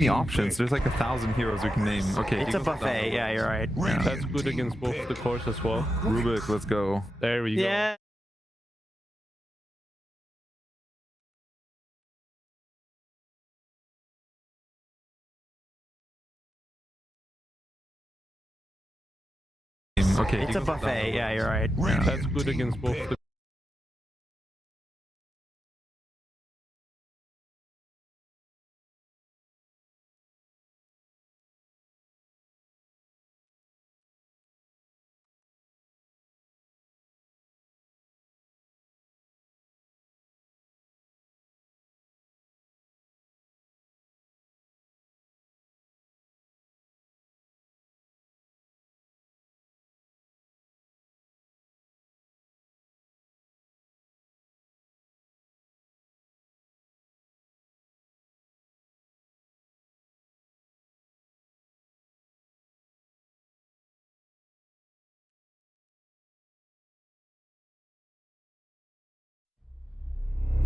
The options. There's like 1,000 heroes we can name. Okay, It's a buffet. Yeah, you're right. Yeah. That's good against both the cores as well. Rubik, let's go. There we go. Yeah. Okay, It's a buffet. Yeah, you're right. Yeah. That's good against both the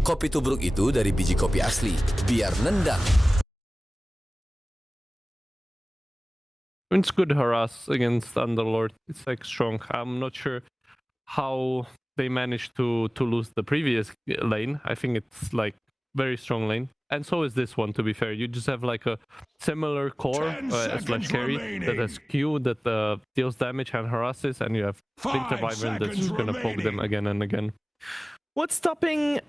Kopi tubruk itu dari biji kopi asli, biar nendang. It's good harass against Underlord. It's like strong. I'm not sure how they managed to lose the previous lane. I think it's like very strong lane. And so is this one, to be fair. You just have like a similar core slash Cary that has Q that deals damage and harasses, and you have Winter Wyvern that's just gonna poke them again and again. What's stopping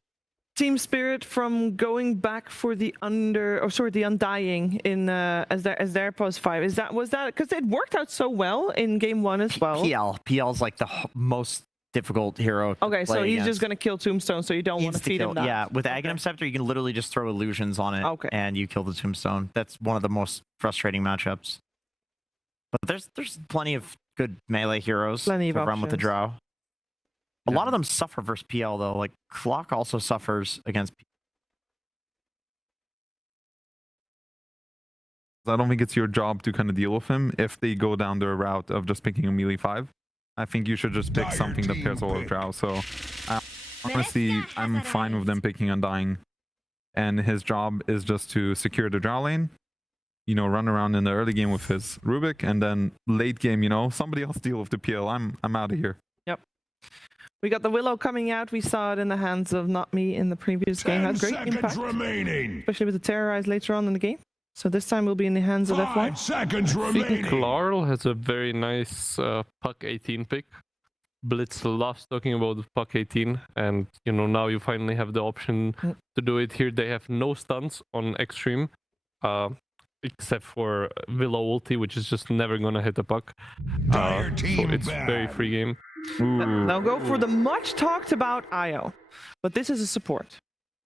Team Spirit from going back for the Undying in as their +5? Was that because it worked out so well in game 1 as well? PL's like the most difficult hero. Okay, so he's just gonna kill Tombstone, so you don't want to feed him that. Yeah, with Aghanim Scepter, you can literally just throw illusions on it, and you kill the Tombstone. That's one of the most frustrating matchups. But there's plenty of good melee heroes to run with the Drow. A lot of them suffer versus PL though. Like Clock also suffers against. I don't think it's your job to kind of deal with him if they go down their route of just picking a melee 5. I think you should just pick something that pairs well with Drow. So honestly, I'm fine with them picking Undying. And his job is just to secure the Drow lane, you know, run around in the early game with his Rubik, and then late game, you know, somebody else deal with the PL. I'm out of here. Yep. We got the Willow coming out. We saw it in the hands of Not Me in the previous game. Had great impact, especially with the Terrorize later on in the game. So this time we'll be in the hands of F1. I think Larl has a very nice Puck 18 pick. Blitz loves talking about Puck 18, and you know, now you finally have the option to do it here. They have no stunts on Extreme, except for Willow ulti, which is just never gonna hit a Puck. So it's very free game. Now go for the much talked about IO, but this is a support,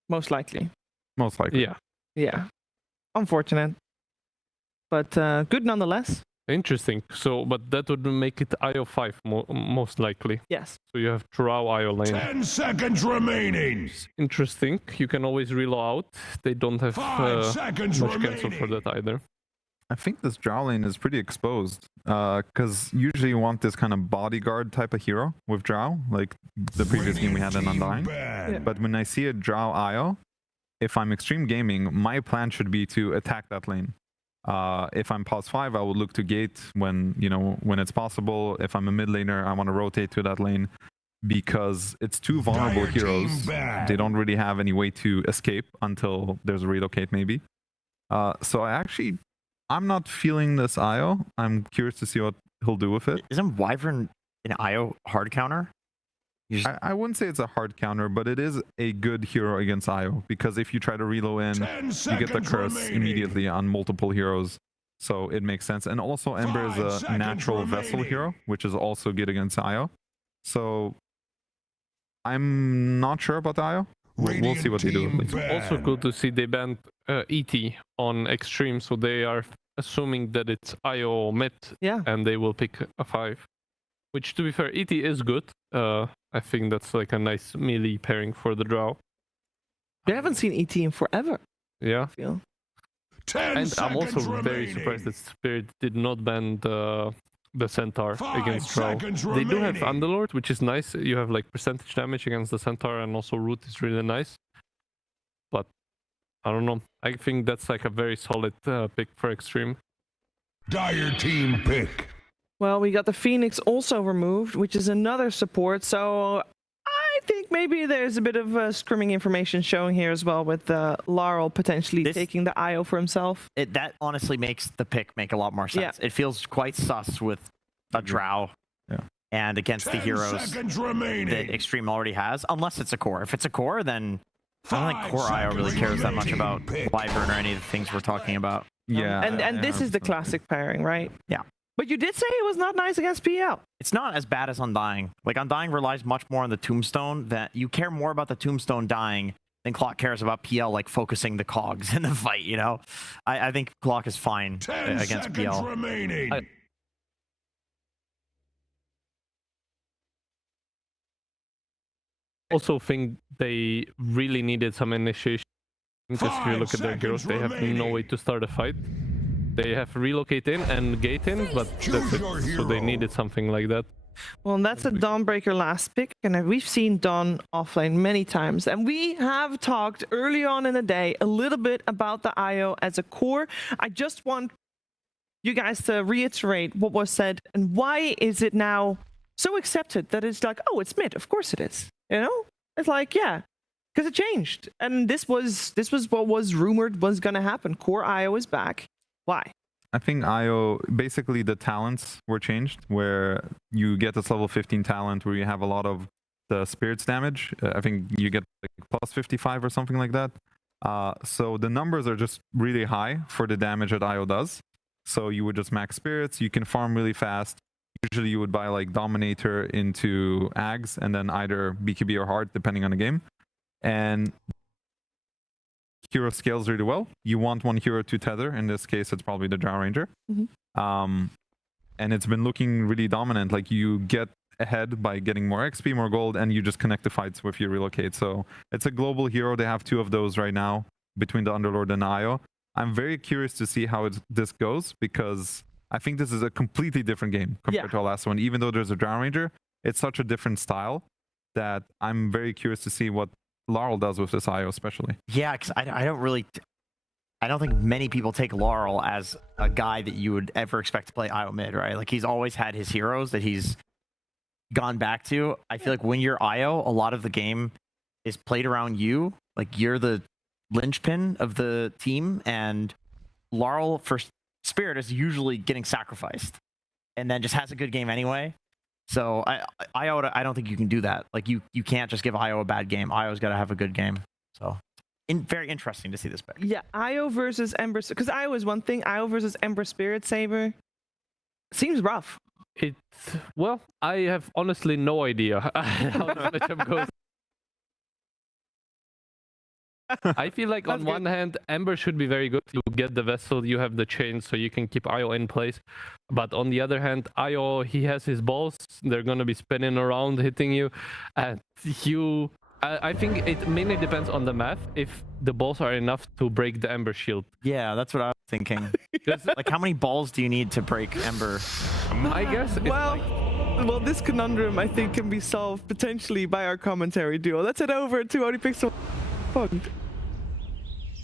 most likely. Most likely. Yeah. Yeah. Unfortunate, but good nonetheless. Interesting. So, but that would make it IO 5 most likely. Yes. So you have Drow IO lane. 10 seconds remaining. Interesting. You can always reload out. They don't have much cancel for that either. I think this Drow lane is pretty exposed, because usually you want this kind of bodyguard type of hero with Drow, like the previous game we had in Undying. Yeah. But when I see a Drow IO, if I'm extreme gaming, my plan should be to attack that lane. If I'm +5, I will look to gate when it's possible. If I'm a mid laner, I want to rotate to that lane because it's two vulnerable heroes. They don't really have any way to escape until there's a relocate maybe. So I'm not feeling this IO. I'm curious to see what he'll do with it. Isn't Wyvern an IO hard counter? I wouldn't say it's a hard counter, but it is a good hero against IO because if you try to reload in, you get the curse immediately on multiple heroes. So it makes sense. And also Ember is a natural vessel hero, which is also good against IO. So I'm not sure about the IO. We'll see what they do. It's also good to see they banned ET on Extreme, so they are assuming that it's IO mid, and they will pick a 5. Which, to be fair, ET is good. I think that's like a nice melee pairing for the Drow. We haven't seen ET in forever. Yeah. I feel. And I'm also very surprised that Spirit did not ban the Centaur against Drow. They do have Underlord, which is nice. You have like percentage damage against the Centaur, and also Root is really nice. But I don't know. I think that's like a very solid pick for Extreme. Dire team pick. Well, we got the Phoenix also removed, which is another support. So I think maybe there's a bit of scrimming information showing here as well, with Laurel potentially taking the IO for himself. That honestly makes the pick make a lot more sense. Yeah. It feels quite sus with a Drow and against the heroes that Extreme already has, unless it's a core. If it's a core, then I don't think Core IO really cares that much about Wyvern or any of the things we're talking about. Yeah. And this is the classic pairing, right? Yeah. But you did say it was not nice against PL. It's not as bad as Undying. Like, Undying relies much more on the Tombstone, that you care more about the Tombstone dying than Clock cares about PL, like, focusing the cogs in the fight, you know? I think Clock is fine against PL. Remaining. Also think they really needed some initiation, because if you look at their heroes, they have no way to start a fight. They have relocate in and gate in, but that's it. So they needed something like that. Well, and that's a Dawnbreaker last pick, and we've seen Dawn offlane many times. And we have talked early on in the day a little bit about the IO as a core. I just want you guys to reiterate what was said, and why is it now so accepted that it's like, oh, it's mid. Of course it is. You know, it's like, yeah, because it changed, and this was what was rumored was going to happen. Core IO is back. Why? I think IO, basically the talents were changed, where you get this level 15 talent where you have a lot of the spirits damage. I think you get like plus 55 or something like that. So the numbers are just really high for the damage that IO does. So you would just max spirits, you can farm really fast. Usually you would buy like Dominator into Ags and then either BKB or Heart, depending on the game. And hero scales really well. You want one hero to tether. In this case, it's probably the Drow Ranger. Mm-hmm. And it's been looking really dominant. Like, you get ahead by getting more XP, more gold, and you just connect the fights with your relocate. So it's a global hero. They have 2 of those right now between the Underlord and the IO. I'm very curious to see how this goes, because I think this is a completely different game compared to our last one. Even though there's a Drow Ranger, it's such a different style that I'm very curious to see what Laurel does with this IO especially. Yeah, because I don't think many people take Laurel as a guy that you would ever expect to play IO mid, right? Like, he's always had his heroes that he's gone back to. I feel like when you're IO, a lot of the game is played around you. Like, you're the linchpin of the team, and Laurel for Spirit is usually getting sacrificed and then just has a good game anyway. So IO, I don't think you can do that. Like, you can't just give IO a bad game. IO's got to have a good game. So very interesting to see this pick. Yeah, IO versus Ember, because IO is one thing. IO versus Ember Spirit Saber seems rough. Well, I have honestly no idea how this matchup goes. I feel like on one hand, Ember should be very good. You get the vessel, you have the chain, so you can keep IO in place. But on the other hand, IO, he has his balls. They're going to be spinning around, hitting you. And I think it mainly depends on the math, if the balls are enough to break the Ember shield. Yeah, that's what I was thinking. Like, how many balls do you need to break Ember? I guess. Well, this conundrum, I think, can be solved potentially by our commentary duo. Let's head over to ODPixel.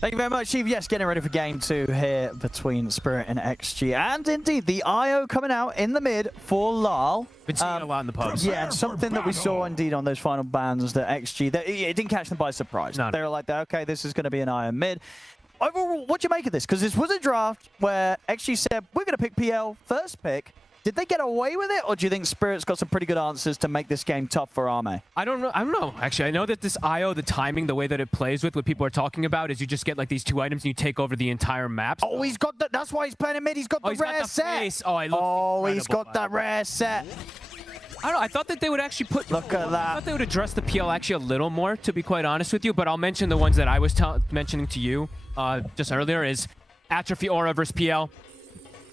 Thank you very much, Chief. Yes, getting ready for game 2 here between Spirit and XG. And indeed, the IO coming out in the mid for Lal. Been seeing a lot in the pubs. Yeah, something that we saw indeed on those final bans, that XG, it didn't catch them by surprise. No. They were like, okay, this is going to be an IO mid. Overall, what do you make of this? Because this was a draft where XG said, we're going to pick PL first pick. Did they get away with it, or do you think Spirit's got some pretty good answers to make this game tough for Arme? I don't know. Actually, I know that this IO, the timing, the way that it plays with what people are talking about is you just get like these 2 items and you take over the entire map. Oh, he's got that. That's why he's playing in mid. He's got the rare set. Face. He's got that rare set. I don't know. I thought that they would actually put. Look at that. I thought they would address the PL actually a little more, to be quite honest with you. But I'll mention the ones that I was mentioning to you just earlier is Atrophy Aura versus PL.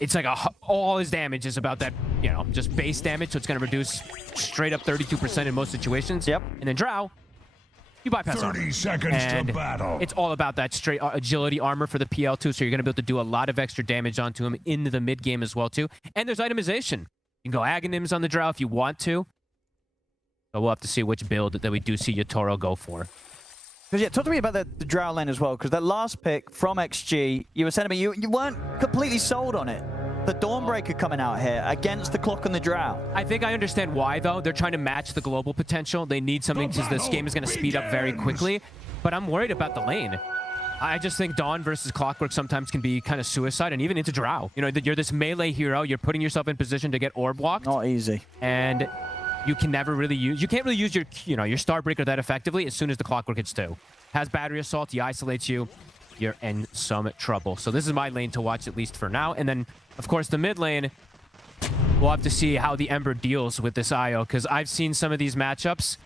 It's like all his damage is about that, you know, just base damage, so it's going to reduce straight up 32% in most situations. Yep. And then Drow, you bypass 30 seconds and to battle. It's all about that straight agility armor for the PL too, so you're going to be able to do a lot of extra damage onto him into the mid game as well too. And there's itemization. You can go Aghanims on the Drow if you want to. But we'll have to see which build that we do see Yatoro go for. Because yeah, talk to me about the Drow lane as well, because that last pick from XG, you were saying to me you weren't completely sold on it. The Dawnbreaker coming out here against the clock and the Drow. I think I understand why, though. They're trying to match the global potential. They need something because this game is going to speed up very quickly. But I'm worried about the lane. I just think Dawn versus Clockwork sometimes can be kind of suicide, and even into Drow. You know, you're this melee hero. You're putting yourself in position to get orb walked. Not easy. And you can never really use... You can't really use your, your Starbreaker that effectively as soon as the Clockwork hits 2. Has battery assault. He isolates you. You're in some trouble. So this is my lane to watch, at least for now. And then, of course, the mid lane, we'll have to see how the Ember deals with this IO, because I've seen some of these matchups.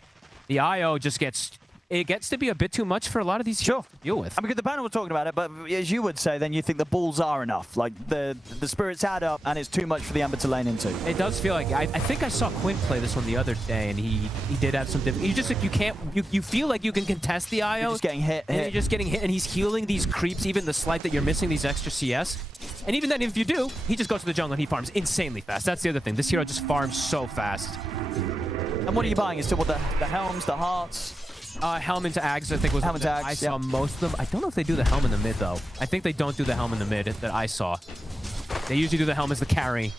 The IO just gets... It gets to be a bit too much for a lot of these heroes to deal with. I mean, the panel was talking about it, but as you would say, then you think the balls are enough. Like, the spirits add up, and it's too much for the Ember to lane into. It does feel like... I think I saw Quinn play this one the other day, and he did have some... You just, like, you can't... You feel like you can contest the IO. You're just getting hit. And you're just getting hit, and he's healing these creeps, even the slight that you're missing these extra CS. And even then, if you do, he just goes to the jungle and he farms insanely fast. That's the other thing. This hero just farms so fast. And what are you buying? Is it what the helms, the hearts? Helm into Ags, I think was helm into Ags, I saw most of them. I don't know if they do the helm in the mid, though. I think they don't do the helm in the mid that I saw. They usually do the helm as the carry.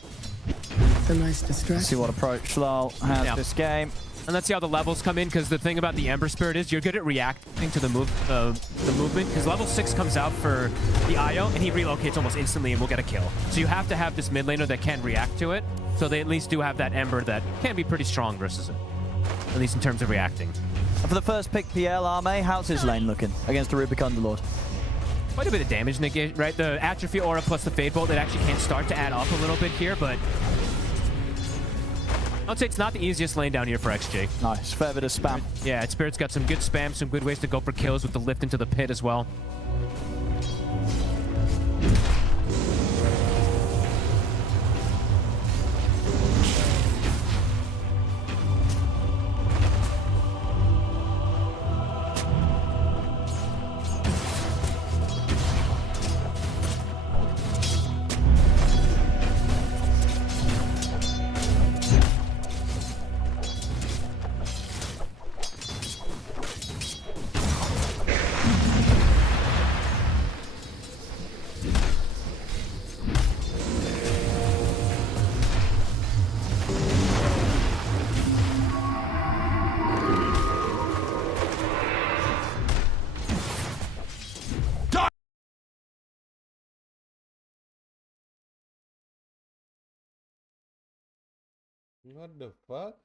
Let's see what approach Lal has this game. And let's see how the levels come in, because the thing about the Ember Spirit is you're good at reacting to the movement, because level 6 comes out for the IO, and he relocates almost instantly and will get a kill. So you have to have this mid laner that can react to it, so they at least do have that Ember that can be pretty strong versus it, at least in terms of reacting. And for the first pick, PL Arme, how's his lane looking against the Rubik Underlord? Quite a bit of damage negation, right? The Atrophy Aura plus the Fade Bolt, it actually can start to add up a little bit here, but I'd say it's not the easiest lane down here for XG. Nice, fair bit of spam. Yeah, Spirit's got some good spam, some good ways to go for kills with the lift into the pit as well. What the fuck?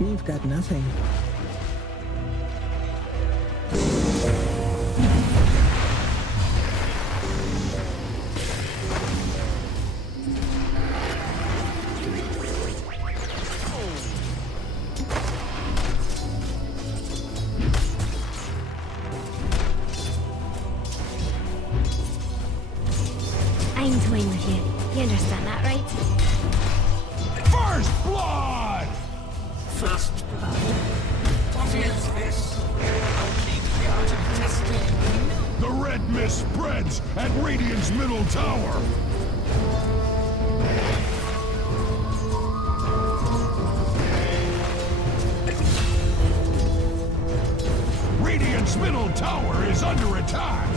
You've got nothing. I'm toying with you. You understand that, right? First blood! first blood. What is this? I'll keep the art testing. The red mist spreads at Radiant's middle tower. Radiant's middle tower is under attack.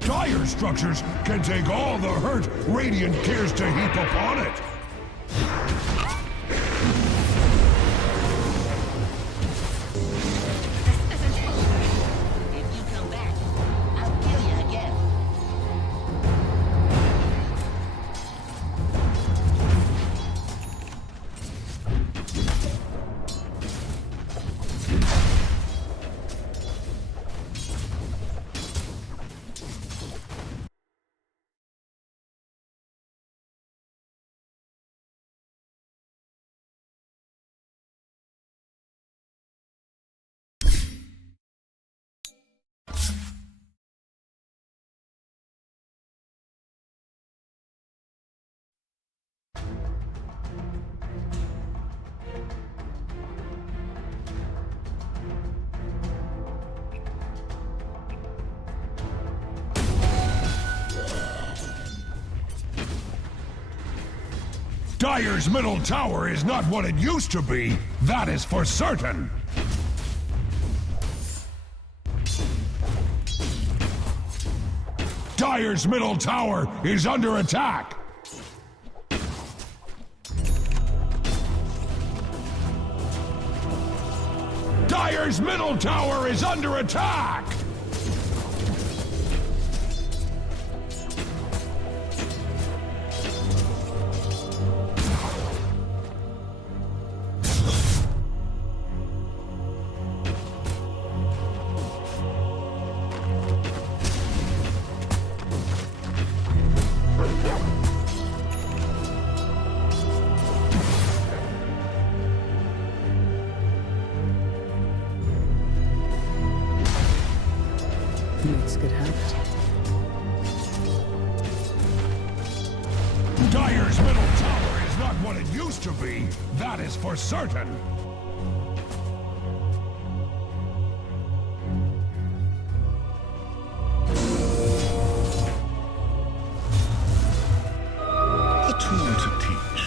Dire structures can take all the hurt Radiant cares to heap upon it. If you come back, I'll kill you again. Dire's middle tower is not what it used to be, that is for certain. Dire's middle tower is under attack. Dire's middle tower is under attack. Makes good habit. Dire's middle tower is not what it used to be, that is for certain. A tool to teach.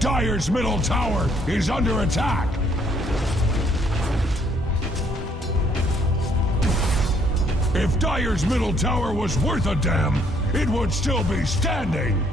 Dire's middle tower is under attack. If Dire's middle tower was worth a damn, it would still be standing.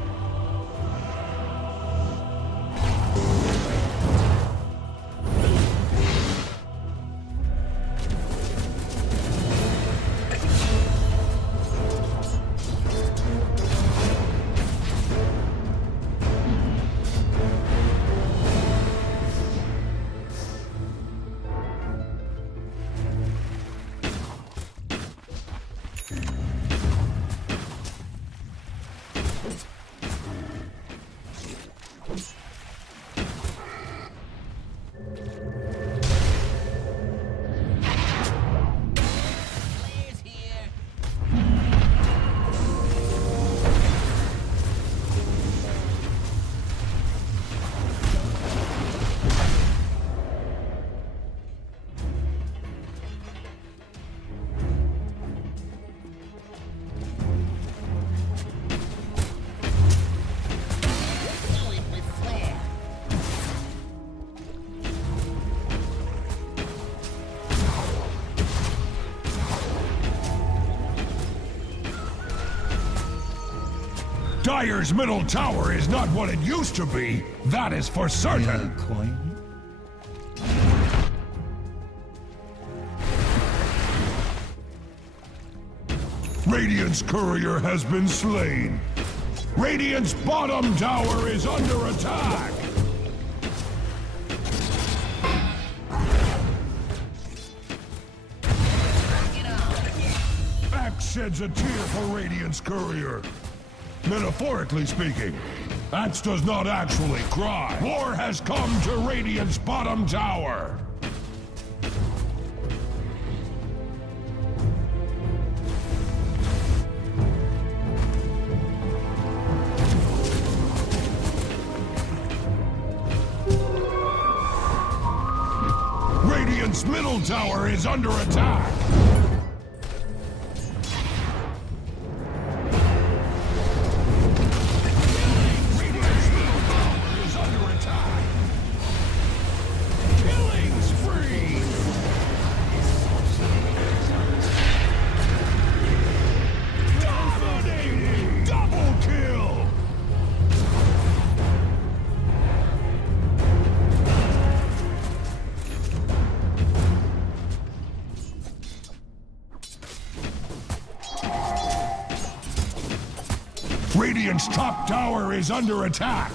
Dire's middle tower is not what it used to be. That is for certain. Radiant's courier has been slain. Radiant's bottom tower is under attack. Axe sheds a tear for Radiant's courier. Metaphorically speaking, Axe does not actually cry. War has come to Radiant's bottom tower. Radiant's middle tower is under attack. Radiant's top tower is under attack.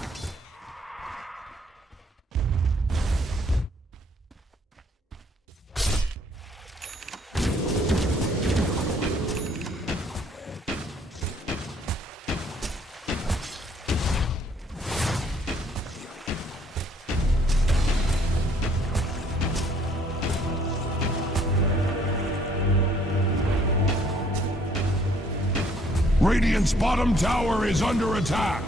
Radiant's bottom tower is under attack.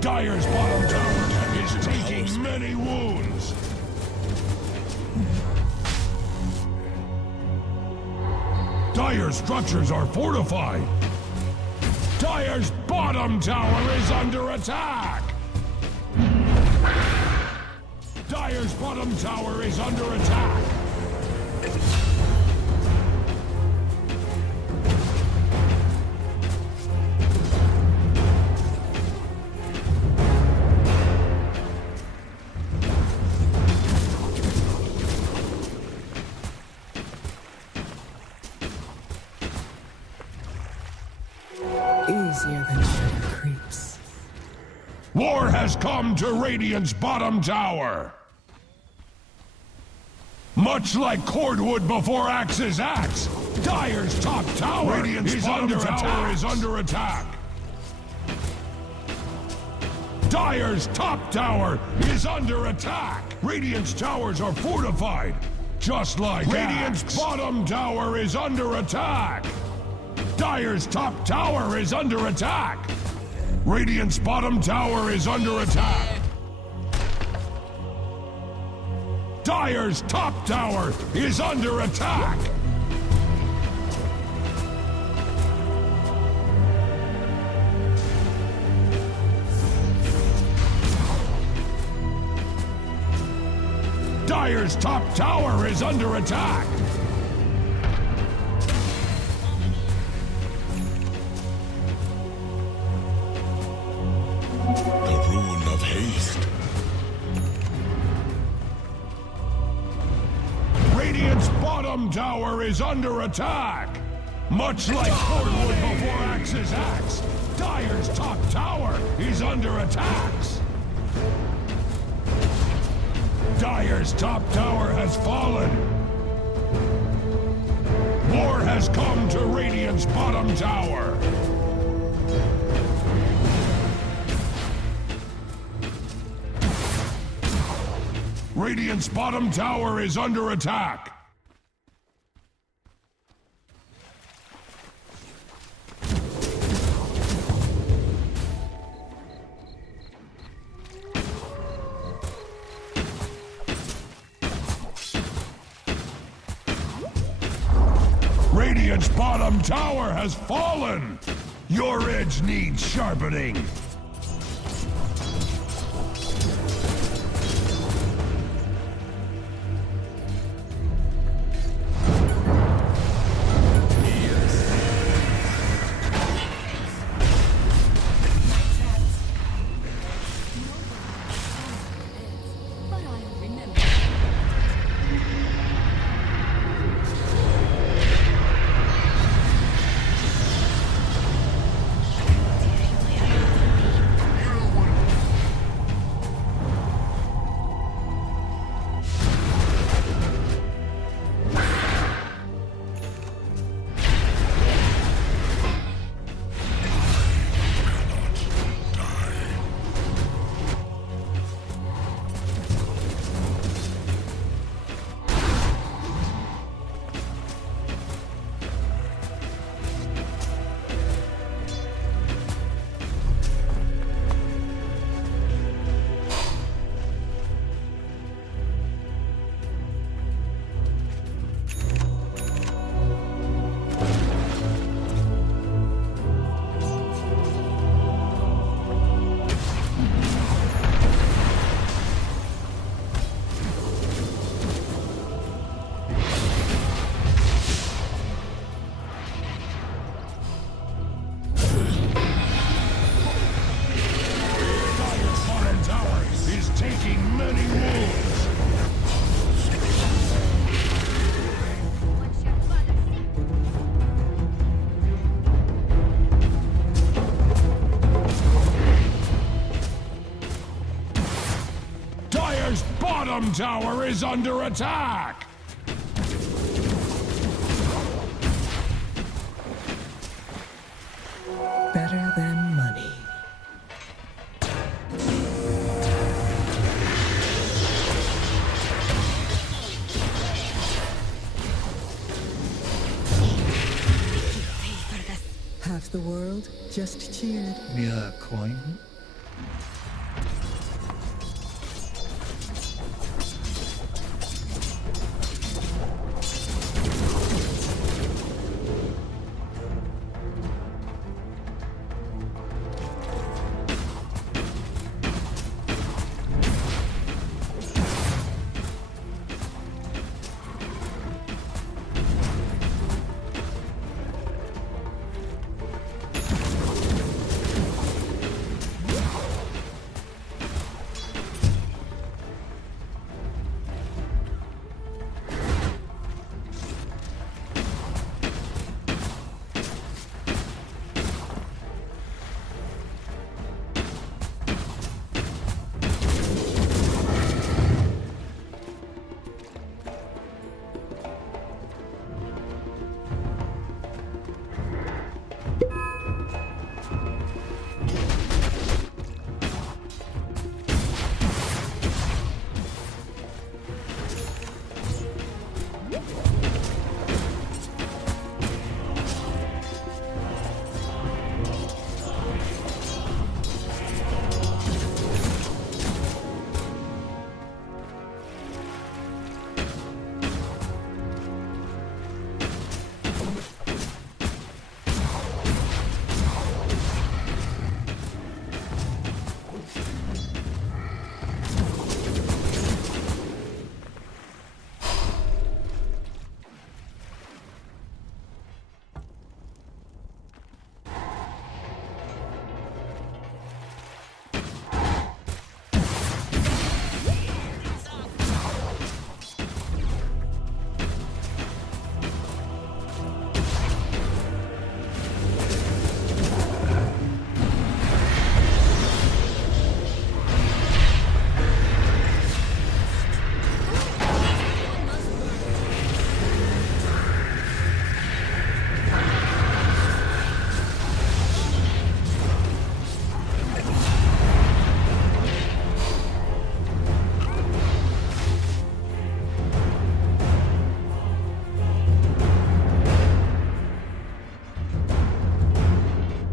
Dire's bottom tower is taking many wounds. Dire's structures are fortified. Dire's bottom tower is under attack. Dire's bottom tower is under attack. Easier than sugar creeps. War has come to Radiant's bottom tower. Much like cordwood before Axe's axe, Dire's top tower is under attack. Dire's top tower is under attack. Radiant's towers are fortified, just like Radiant's bottom tower is under attack. Dire's top tower is under attack. Radiant's bottom tower is under attack. Dire's top tower is under attack. Dire's top tower is under attack. The rune of haste. Radiant's bottom tower is under attack. Much like cordwood before Axe's axe, Dire's top tower is under attack. Dire's top tower has fallen. War has come to Radiant's bottom tower. Radiant's bottom tower is under attack. bottom tower has fallen! Your edge needs sharpening! Bottom tower is under attack! Better than money. Half the world just cheered. Yeah, coin.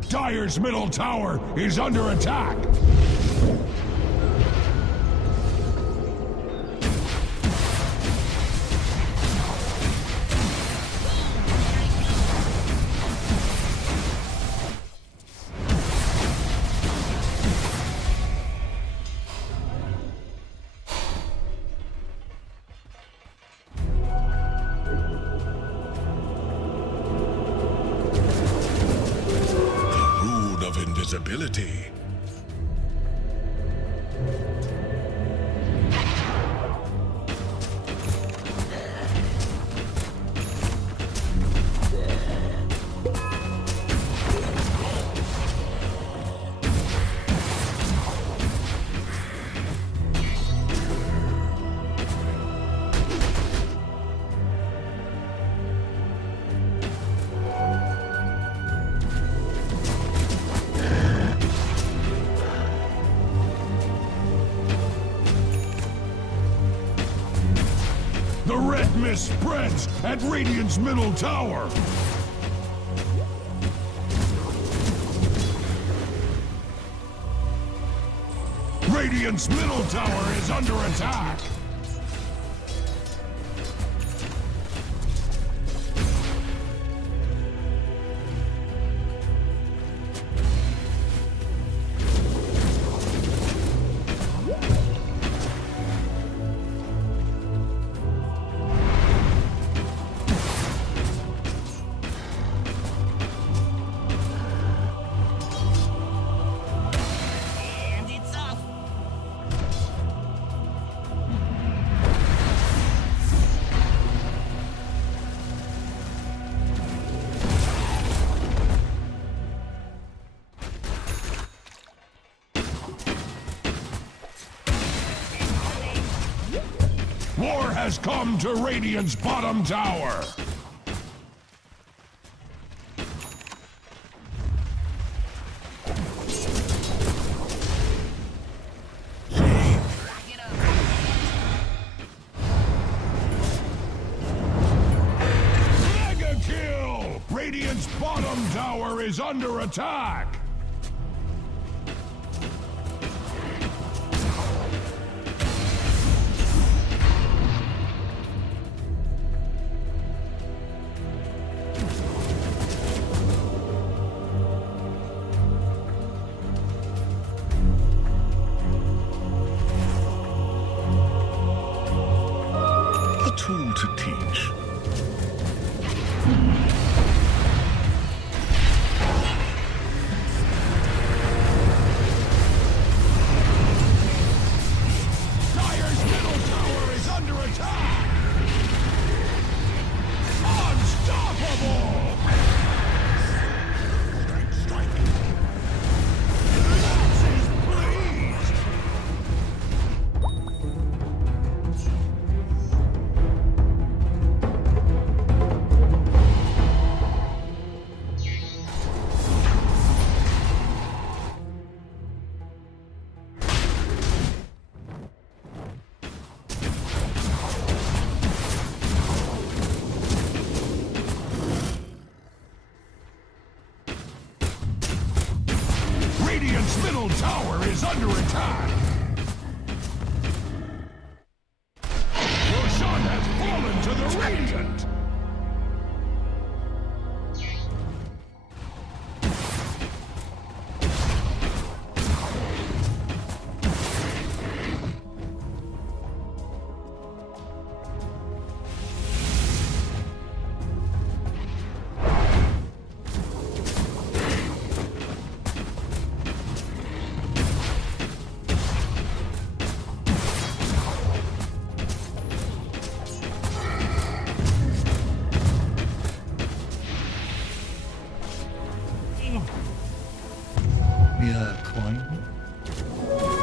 Dire's middle tower is under attack! invisibility. The red mist spreads at Radiant's middle tower. Radiant's middle tower is under attack. War has come to Radiant's bottom tower. Mega kill! Radiant's bottom tower is under attack. Tool to teach. Dire's middle tower is under attack. Unstoppable! Strike. Max is pleased. Radiant's middle tower is under attack. Roshan has fallen to the Radiant.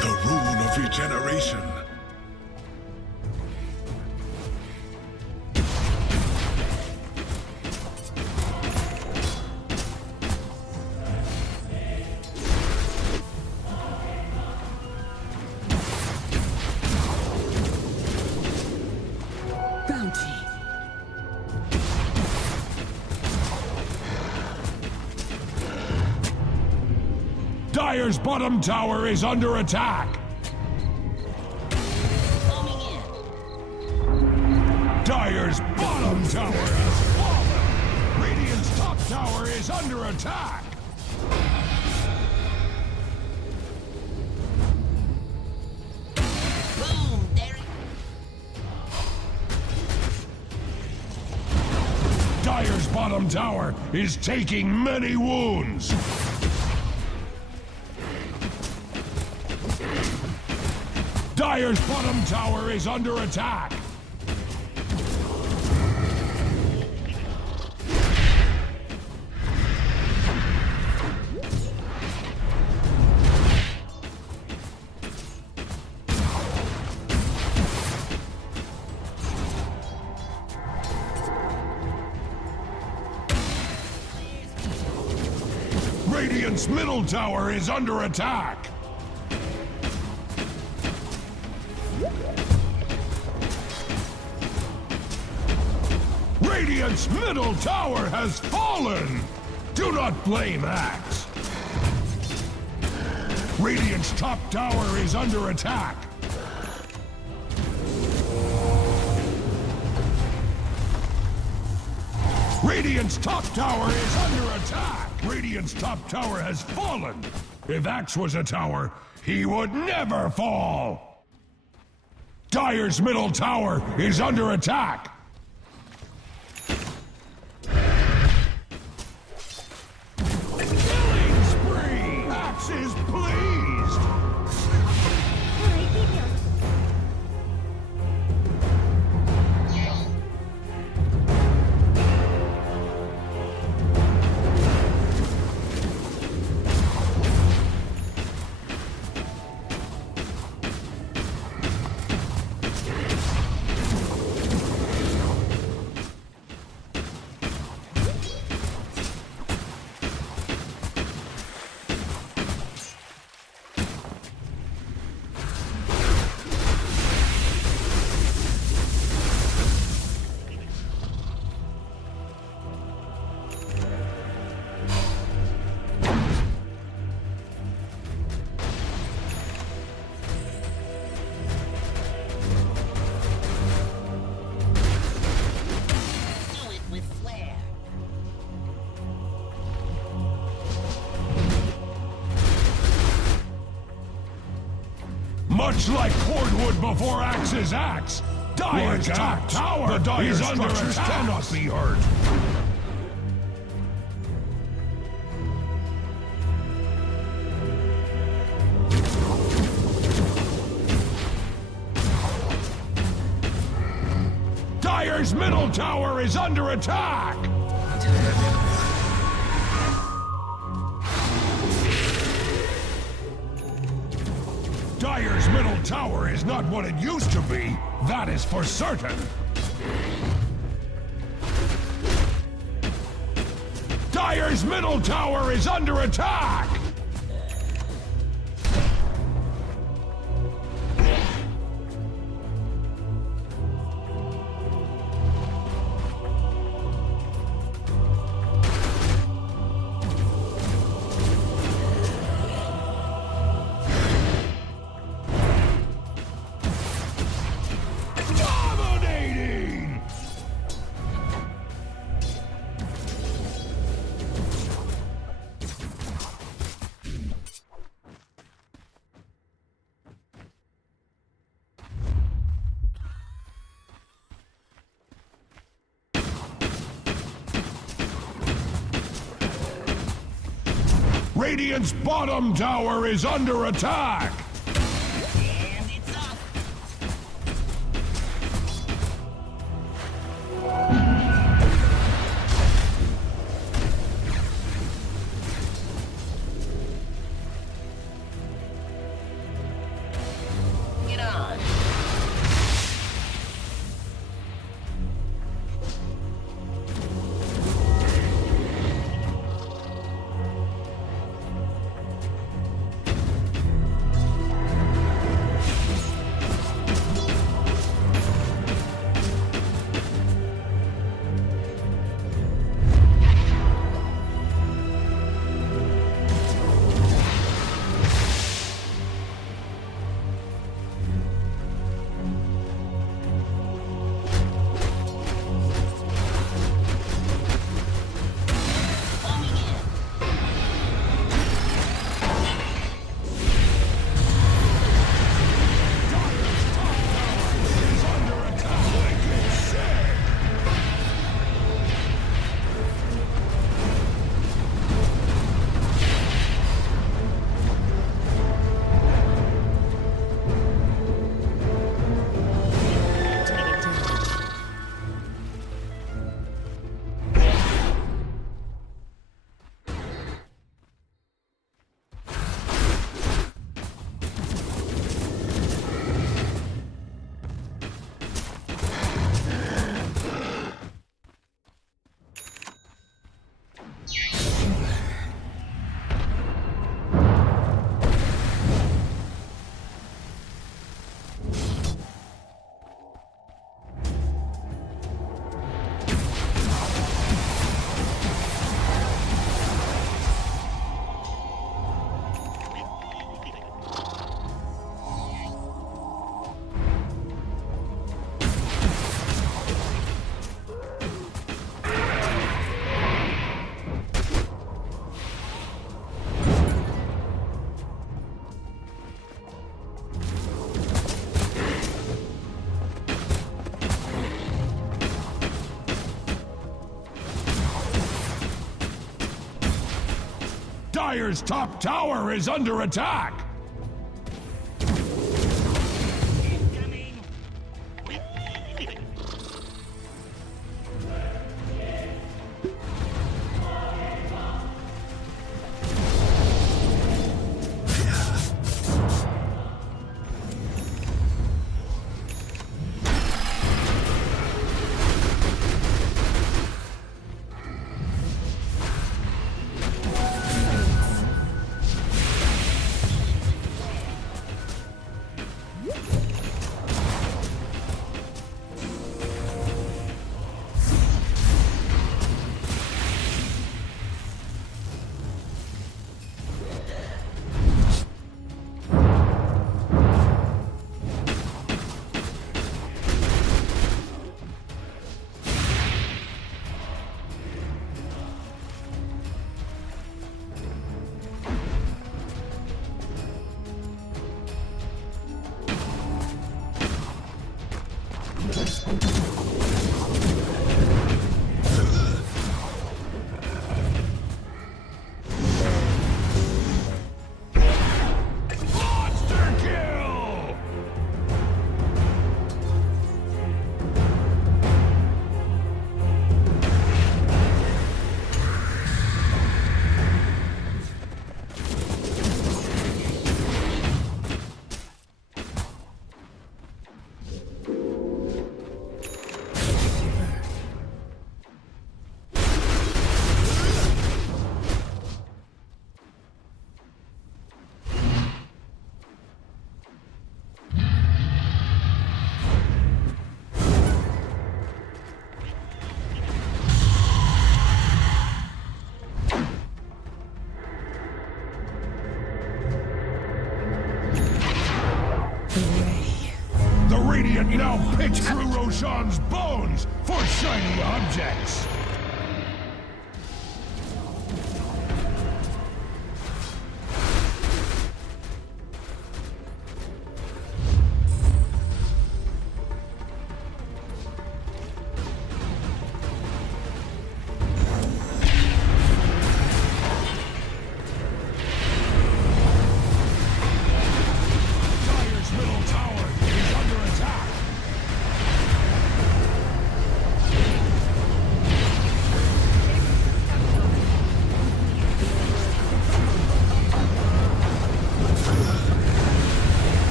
The rune of regeneration. Bounty. Dire's bottom tower is under attack. Dire's bottom tower has fallen. Radiant's top tower is under attack. Boom! There. Dire's bottom tower is taking many wounds. Dire's bottom tower is under attack. Radiant's middle tower is under attack. Radiant's middle tower has fallen! Do not blame Axe. Radiant's top tower is under attack. Radiant's top tower is under attack! Radiant's top tower has fallen! If Axe was a tower, he would never fall! Dire's middle tower is under attack! Killing spree! Axe is pleased! Much like cordwood before Axe's axe, Dire's top tower is under attack. Cannot be hurt. Dire's middle tower is under attack. Dire's middle tower is not what it used to be, that is for certain. Dire's middle tower is under attack! Radiant's bottom tower is under attack! And it's up. Get on. Dire's top tower is under attack! Incoming. Monster kill! The Radiant now picks through Roshan's bones for shiny objects. Dire's middle tower is under attack.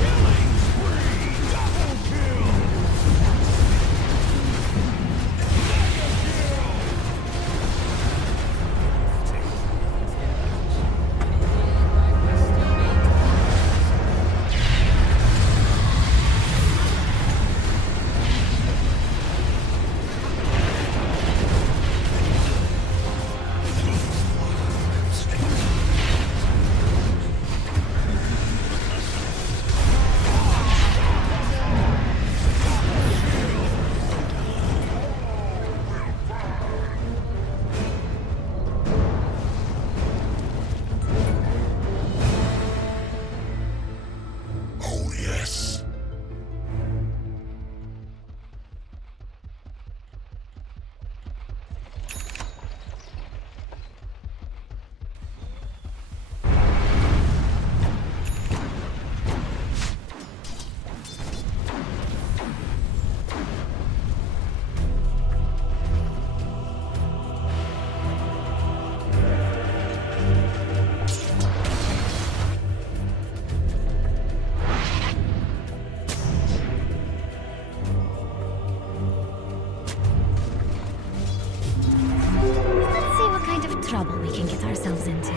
Killing spree! Double kill! Mega kill! Oh, yes. Let's see what kind of trouble we can get ourselves into.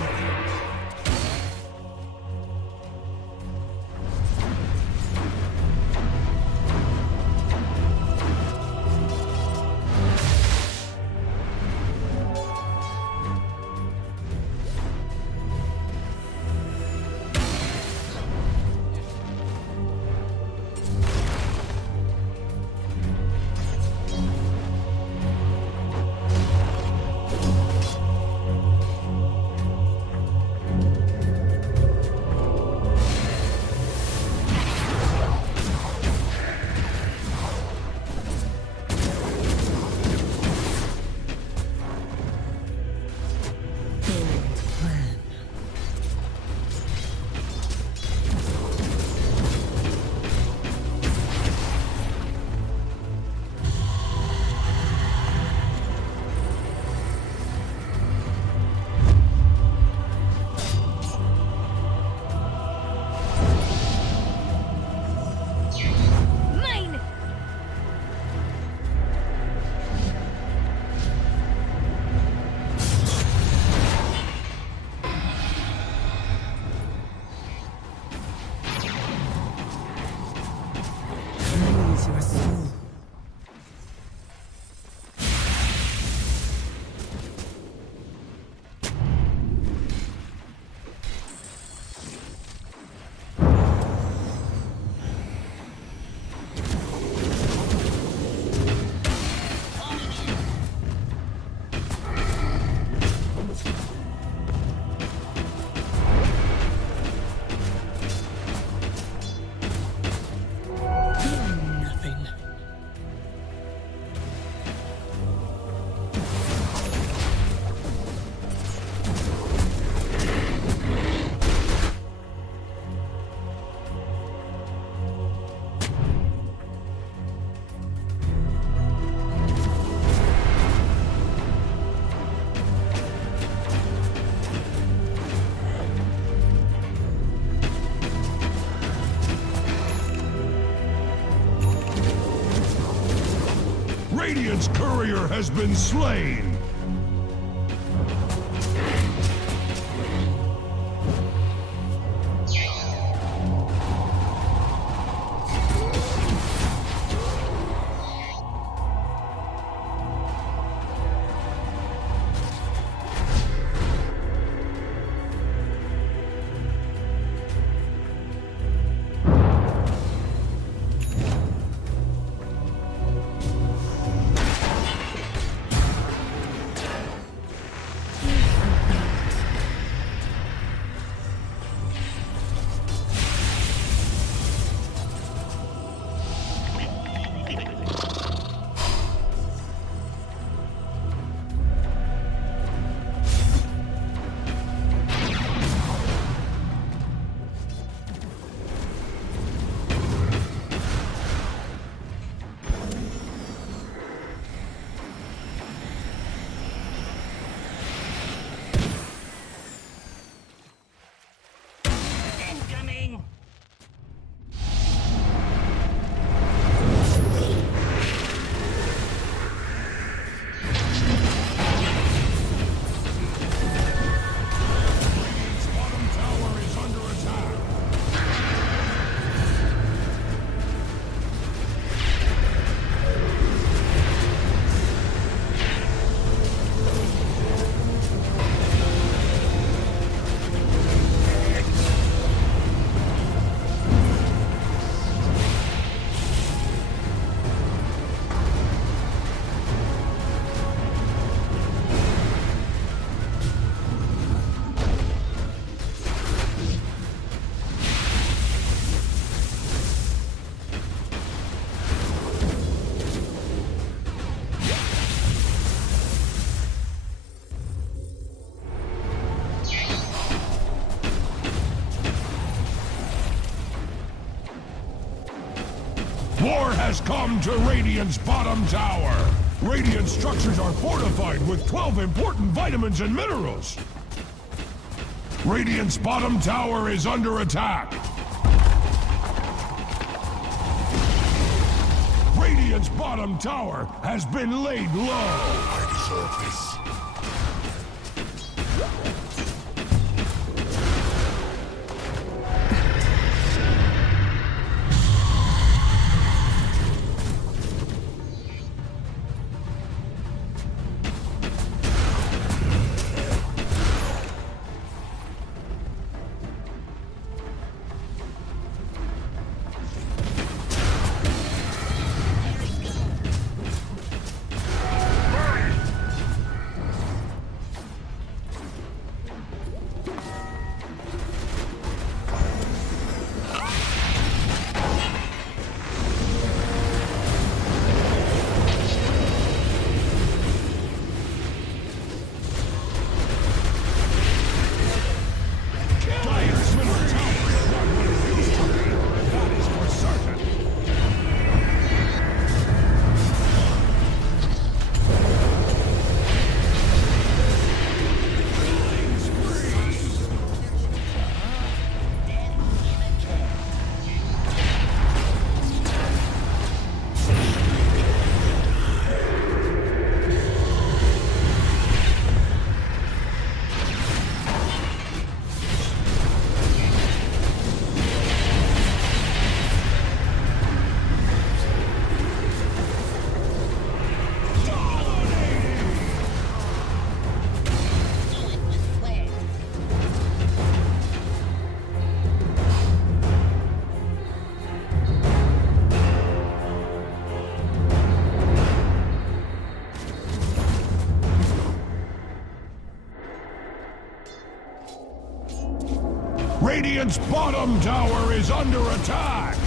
Radiant's courier has been slain. Incoming! Radiant's bottom tower is under attack. War has come to Radiant's bottom tower. Radiant structures are fortified with 12 important vitamins and minerals. Radiant's bottom tower is under attack. Radiant's bottom tower has been laid low. I deserve this. Radiant's bottom tower is under attack!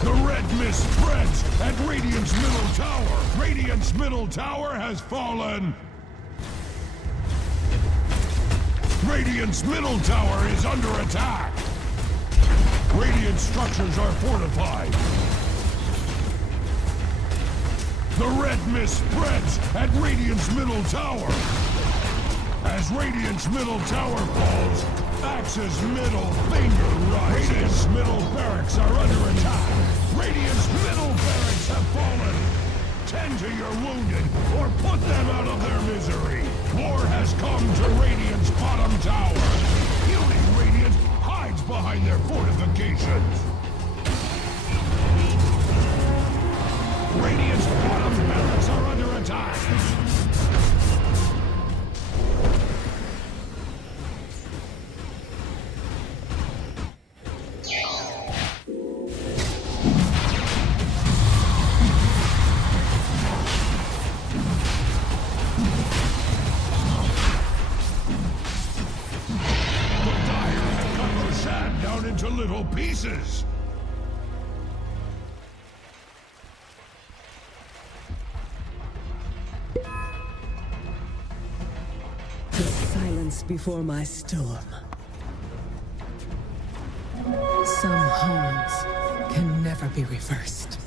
The red mist spreads at Radiant's middle tower. Radiant's middle tower has fallen! Radiant's middle tower is under attack! Radiant structures are fortified. The red mist spreads at Radiant's middle tower. As Radiant's middle tower falls, Axe's middle finger rises. Radiant's middle barracks are under attack. Radiant's middle barracks have fallen. Tend to your wounded, or put them out of their misery. War has come to Radiant's bottom tower. Puny Radiant hides behind their fortifications. Radiant's bottom barracks are under attack. Into little pieces. The silence before my storm. Some harms can never be reversed.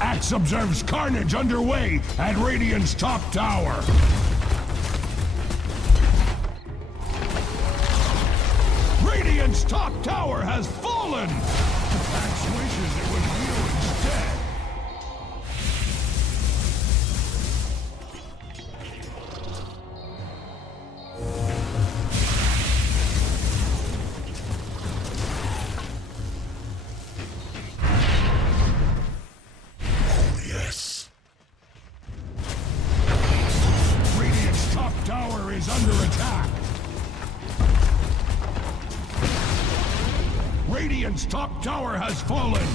Axe observes carnage underway at Radiant's top tower. Radiant's top tower has fallen! Axe wishes it was you instead. Radiant's top tower has fallen!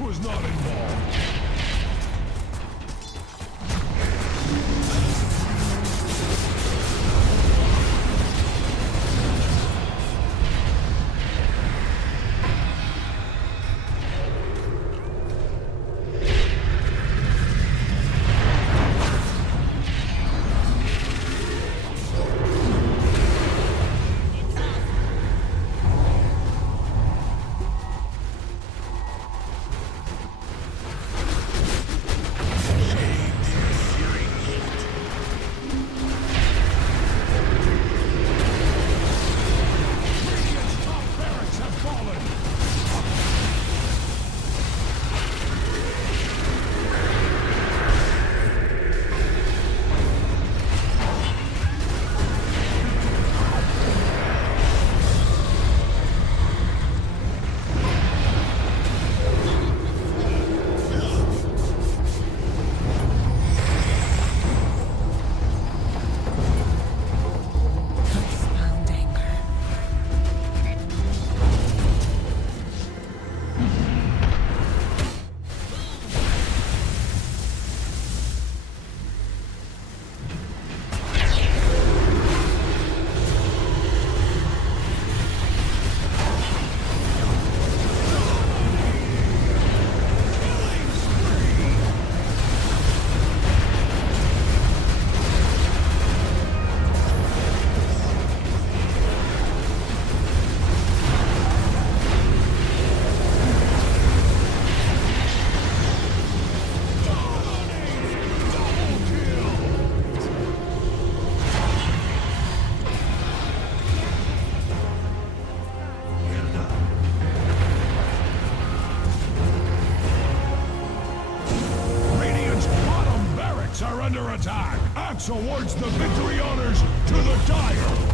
Was not involved. awards the victory honors to the Dire.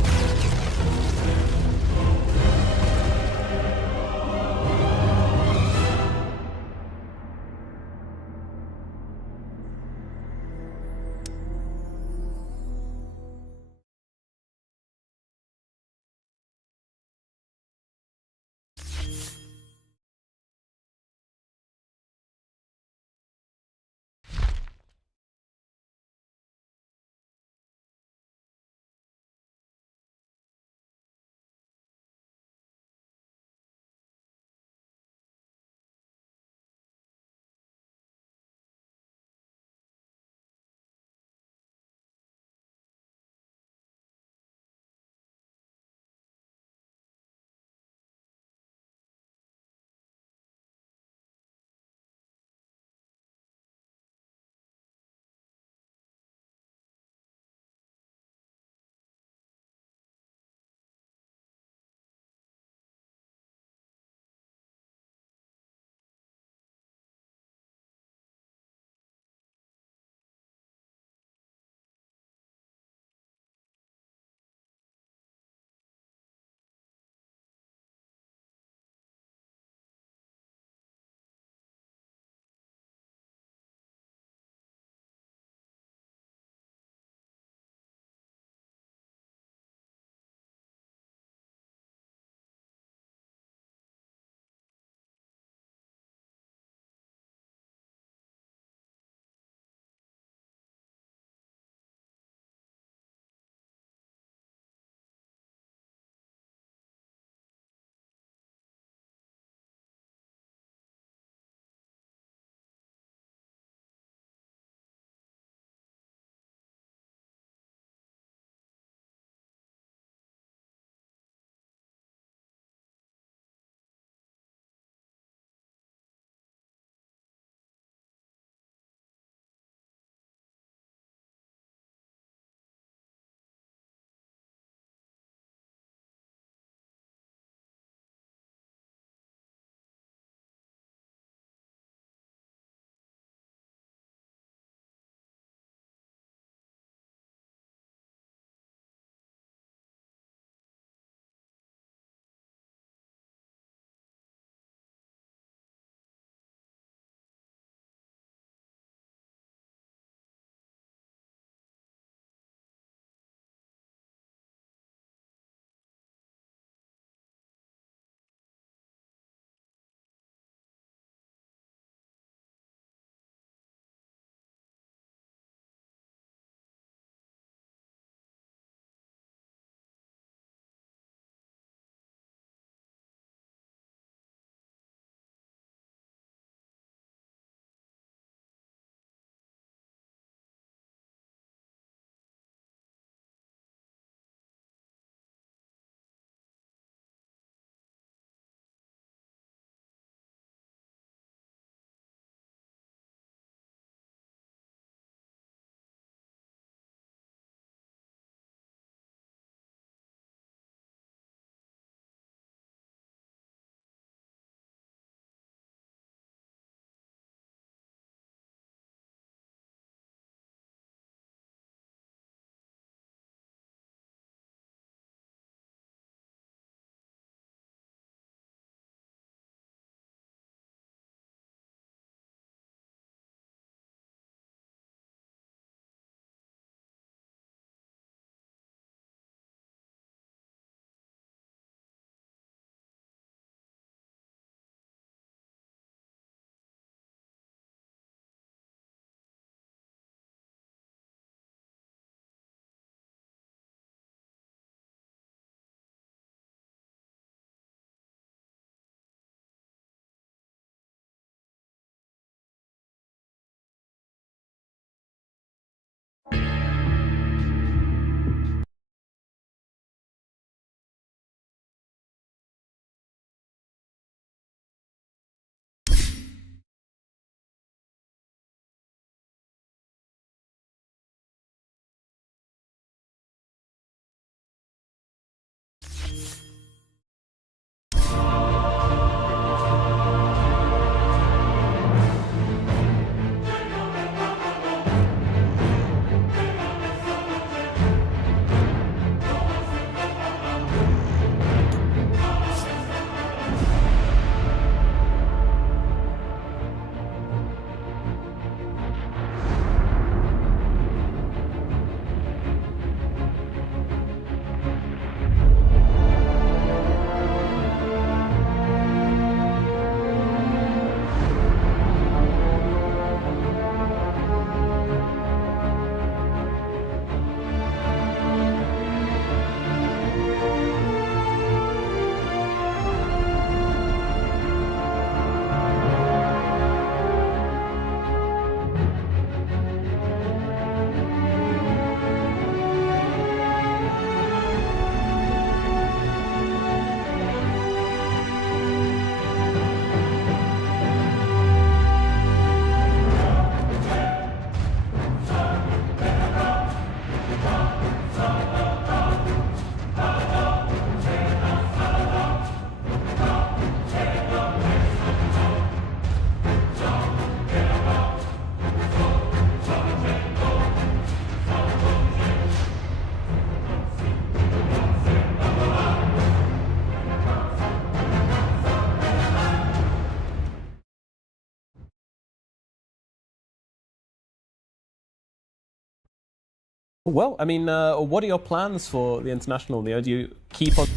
Well, I mean, what are your plans for the international, Leo? Do you keep on...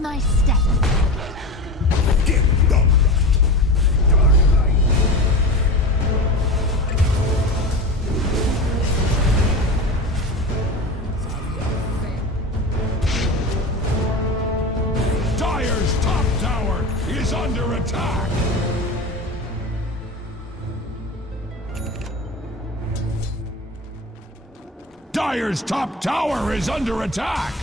my step. Dire's top tower is under attack. Dire's top tower is under attack.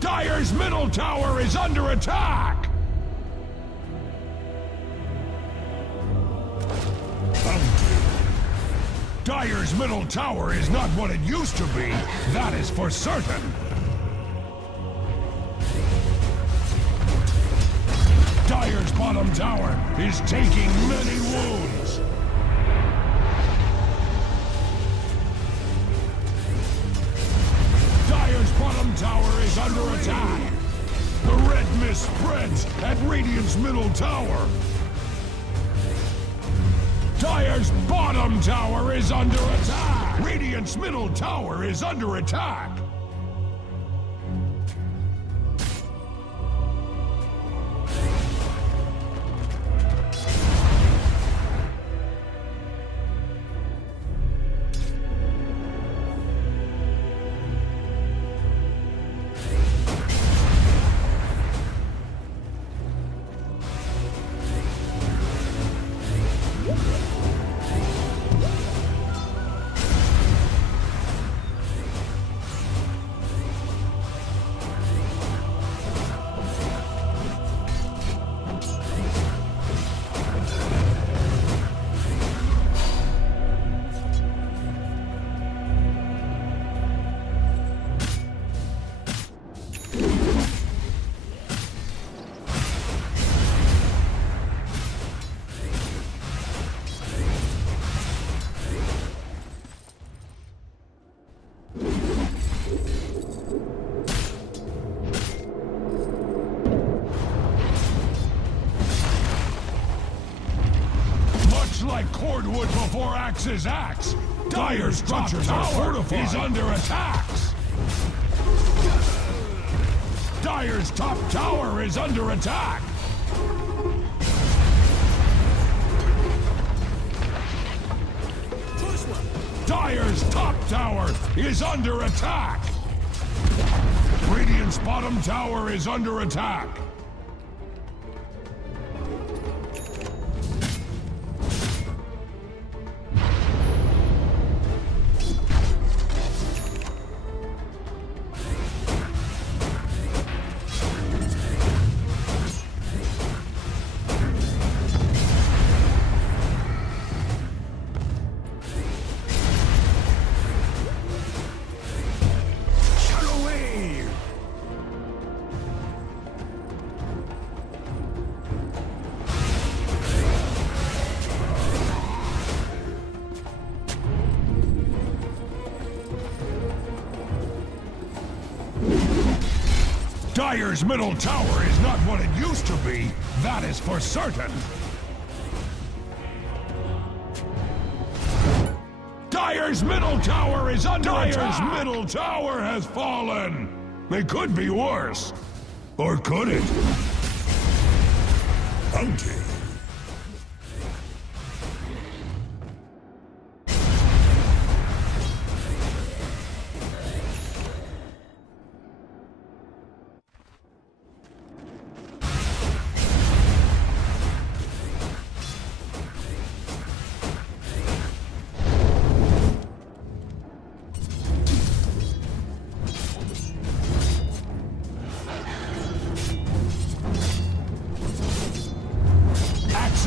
Dire's middle tower is under attack. Dire's middle tower is not what it used to be. That is for certain. Dire's bottom tower is taking many wounds. Dire's bottom tower is under attack. The red mist spreads at Radiant's middle tower. Dire's bottom tower is under attack! Radiant's middle tower is under attack! Much like cordwood before axe's axe, Dire's top tower is under attack. Dire's top tower is under attack. Dire's top tower is under attack. Radiant's bottom tower is under attack. Dire's middle tower is not what it used to be, that is for certain. Dire's middle tower is under attack! Dire's middle tower has fallen! It could be worse. Or could it? Bounty.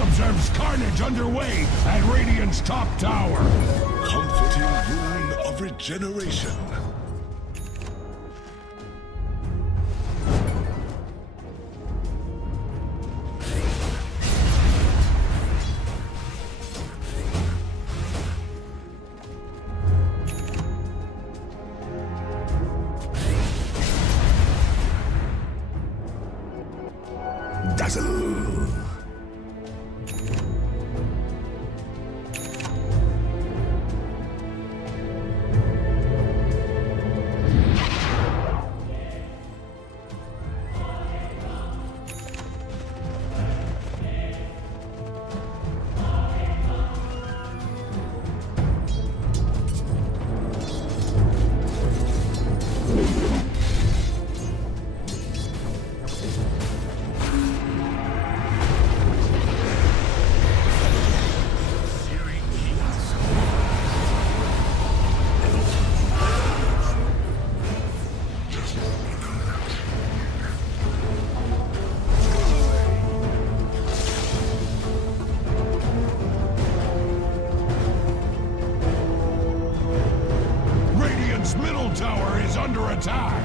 Observes carnage underway at Radiant's top tower. Comforting rune of regeneration. Dazzle. Tower is under attack.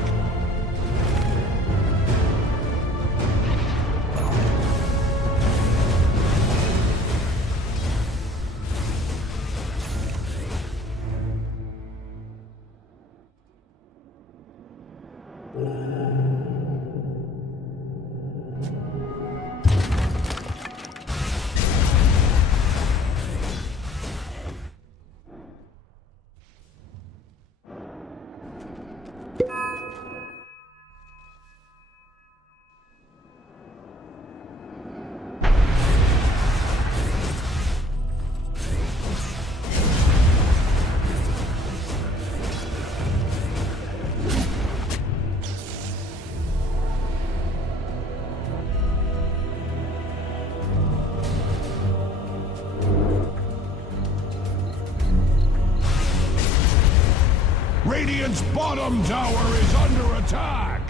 Radiant's bottom tower is under attack!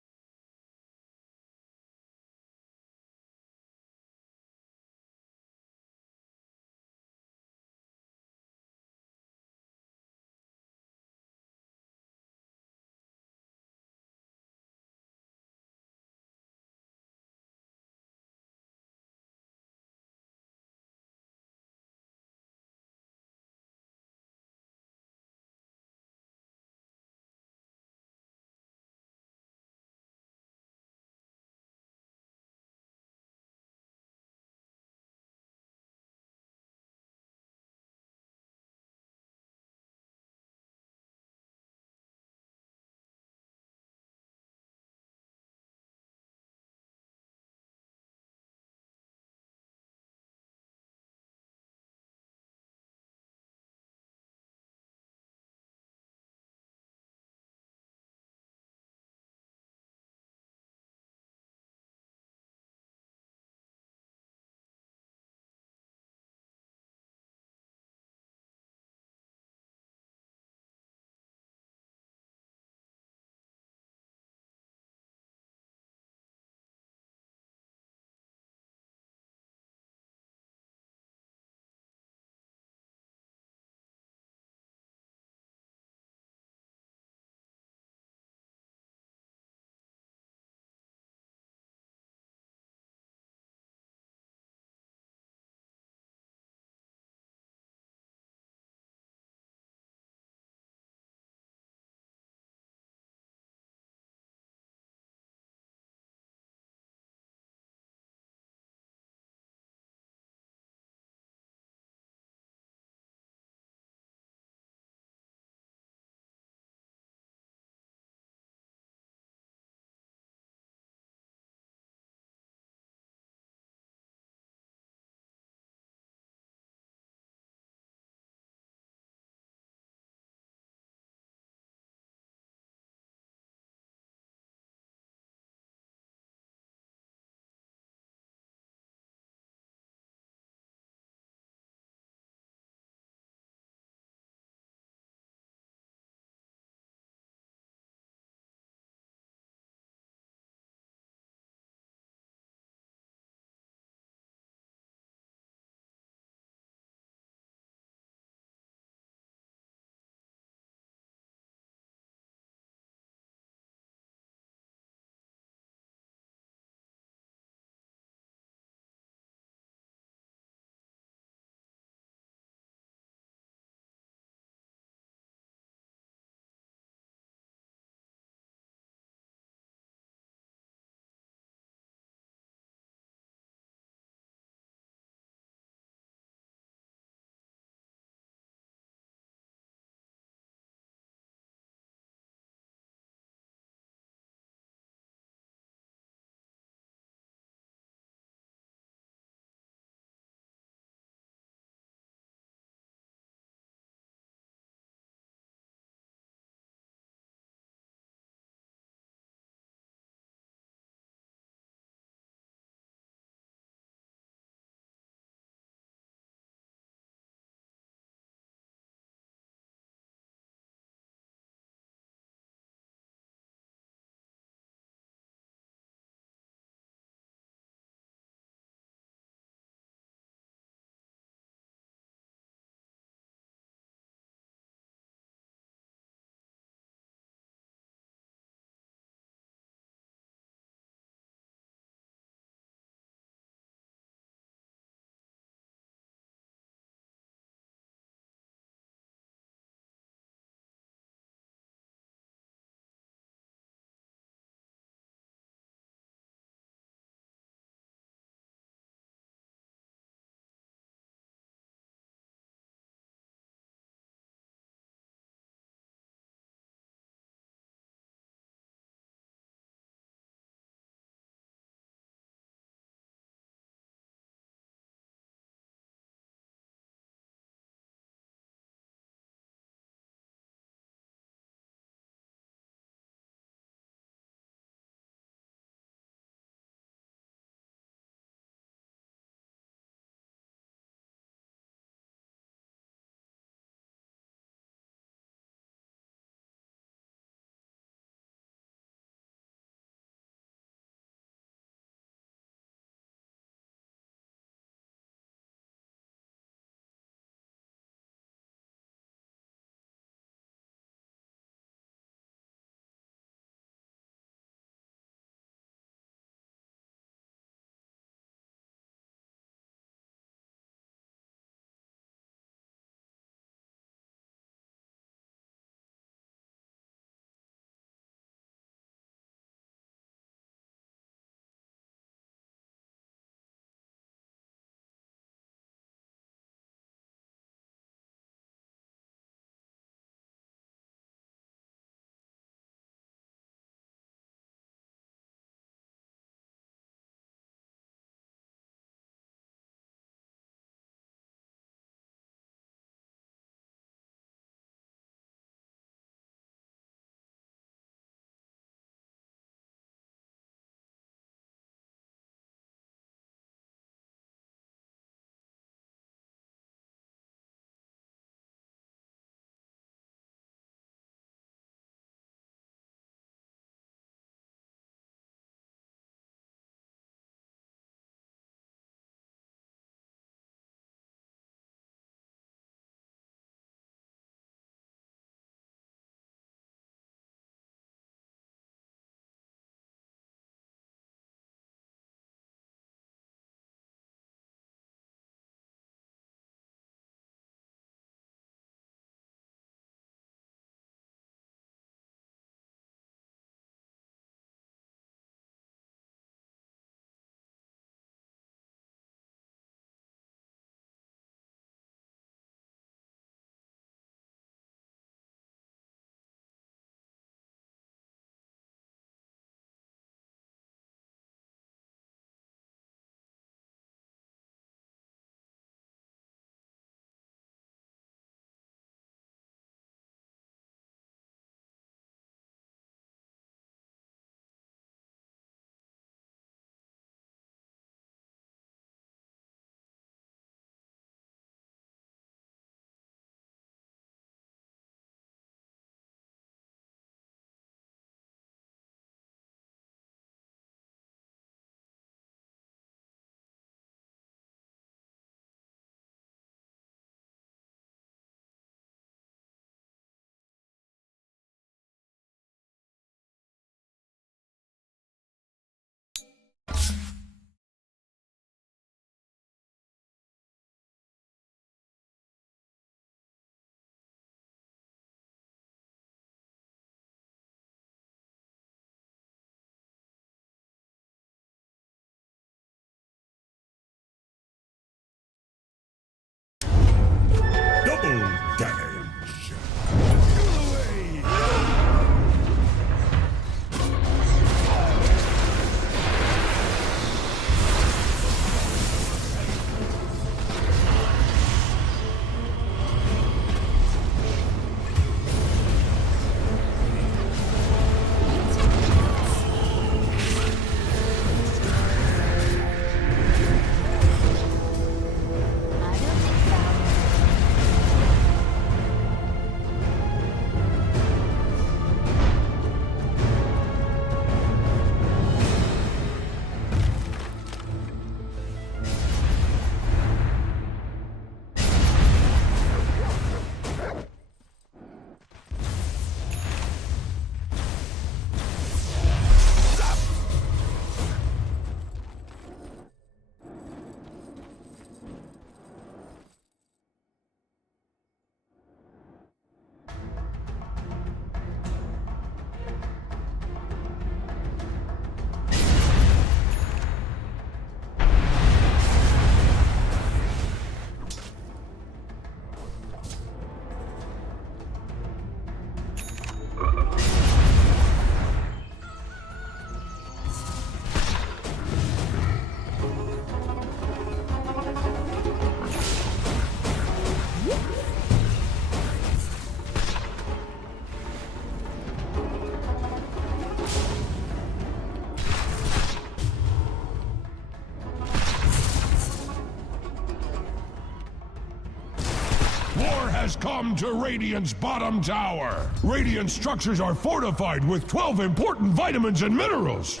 has come to Radiant's bottom tower. Radiant structures are fortified with 12 important vitamins and minerals.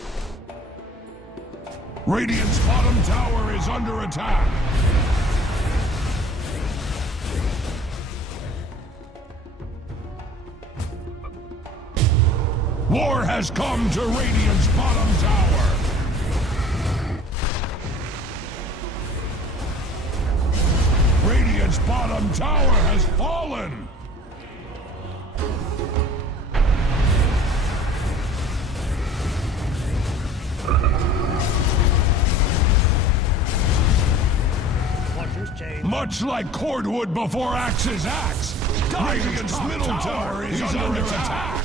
Radiant's bottom tower is under attack. War has come to Radiant's bottom tower. Radiant's bottom tower has fallen. Much like cordwood before axe's axe, Radiant's middle tower is under attack.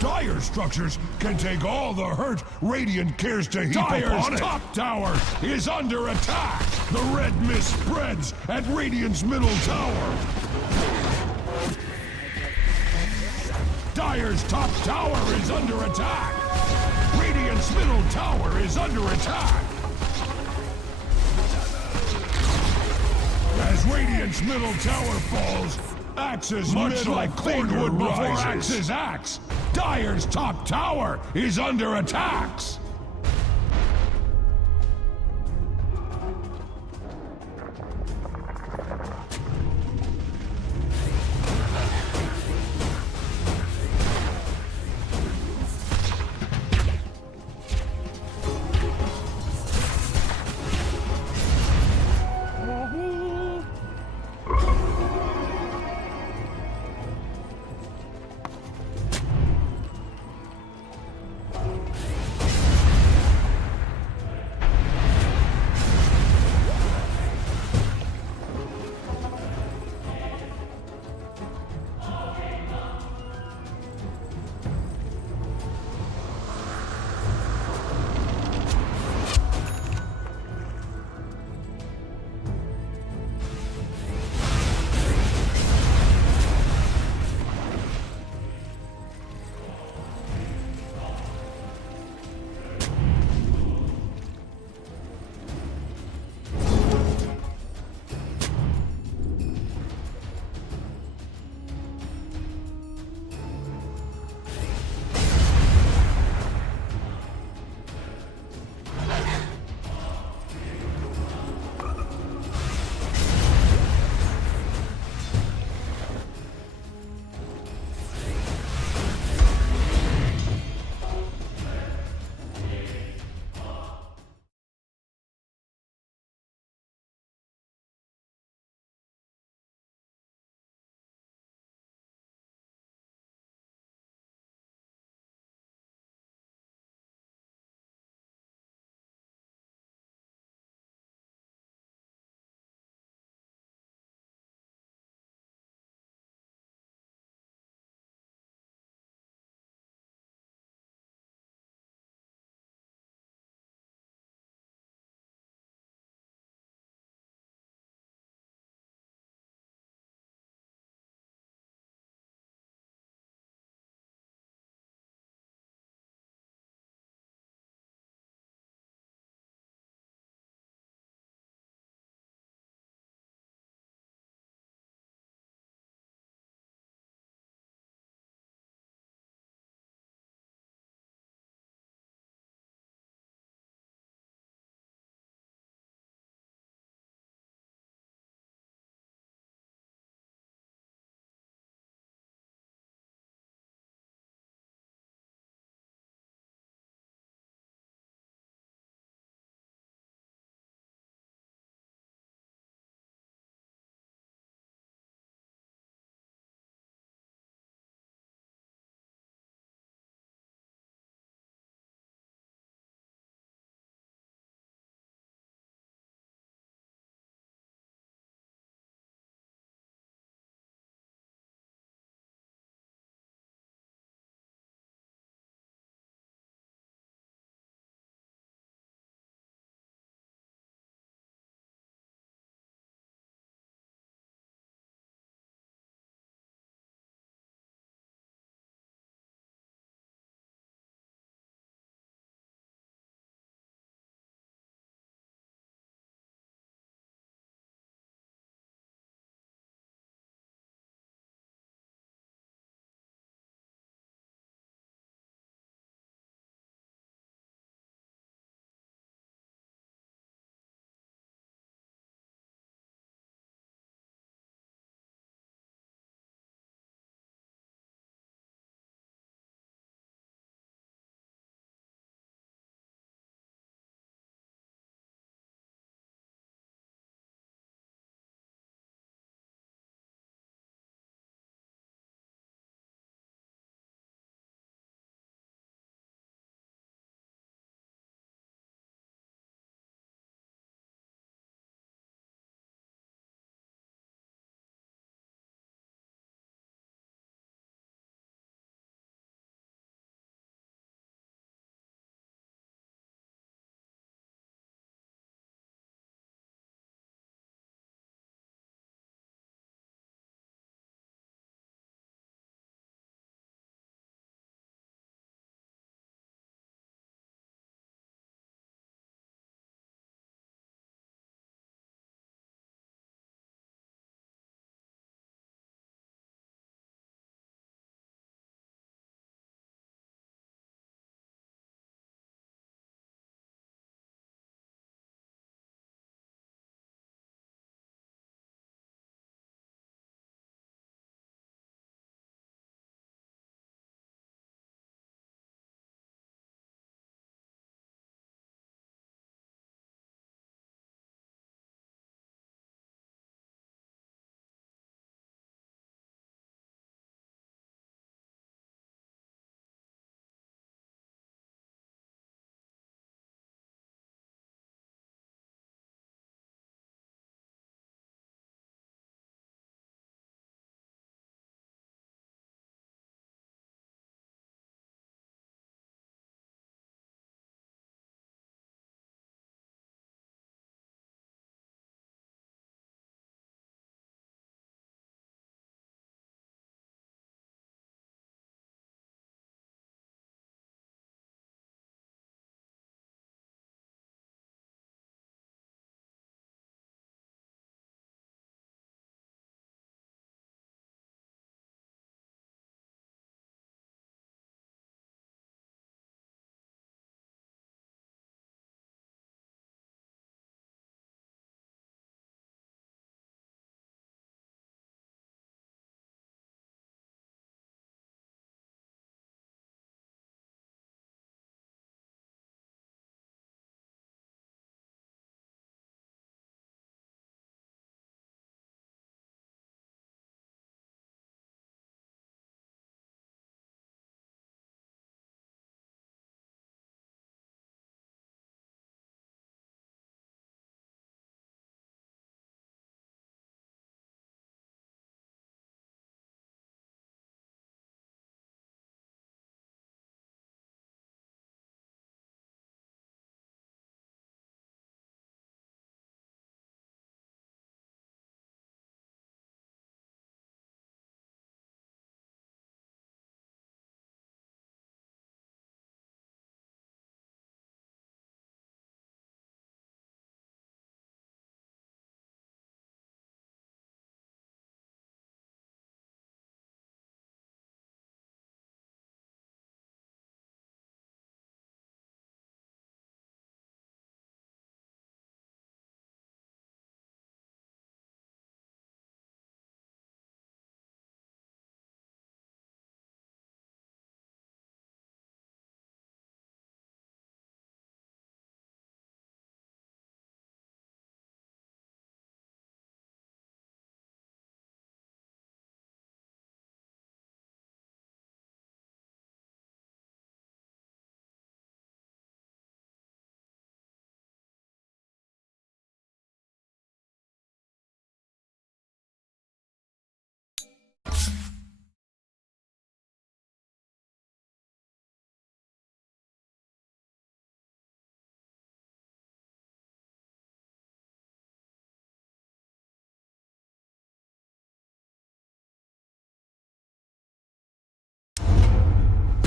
Dire structures can take all the hurt Radiant cares to heap upon it. Dire's top tower is under attack. The red mist spreads at Radiant's middle tower. Dire's top tower is under attack. Radiant's middle tower is under attack. As Radiant's middle tower falls, Axe's much like cordwood before Axe's axe. Dire's top tower is under attacks.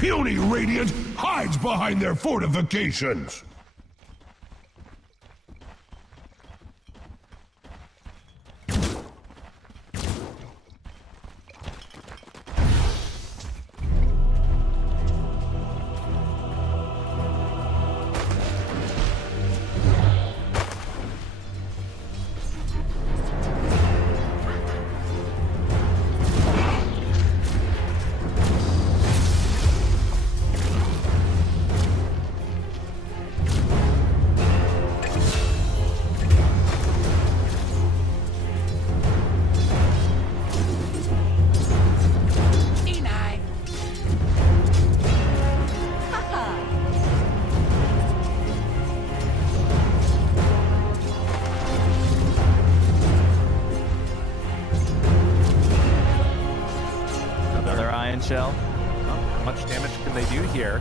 Puny Radiant hides behind their fortifications. Shell. How much damage can they do here?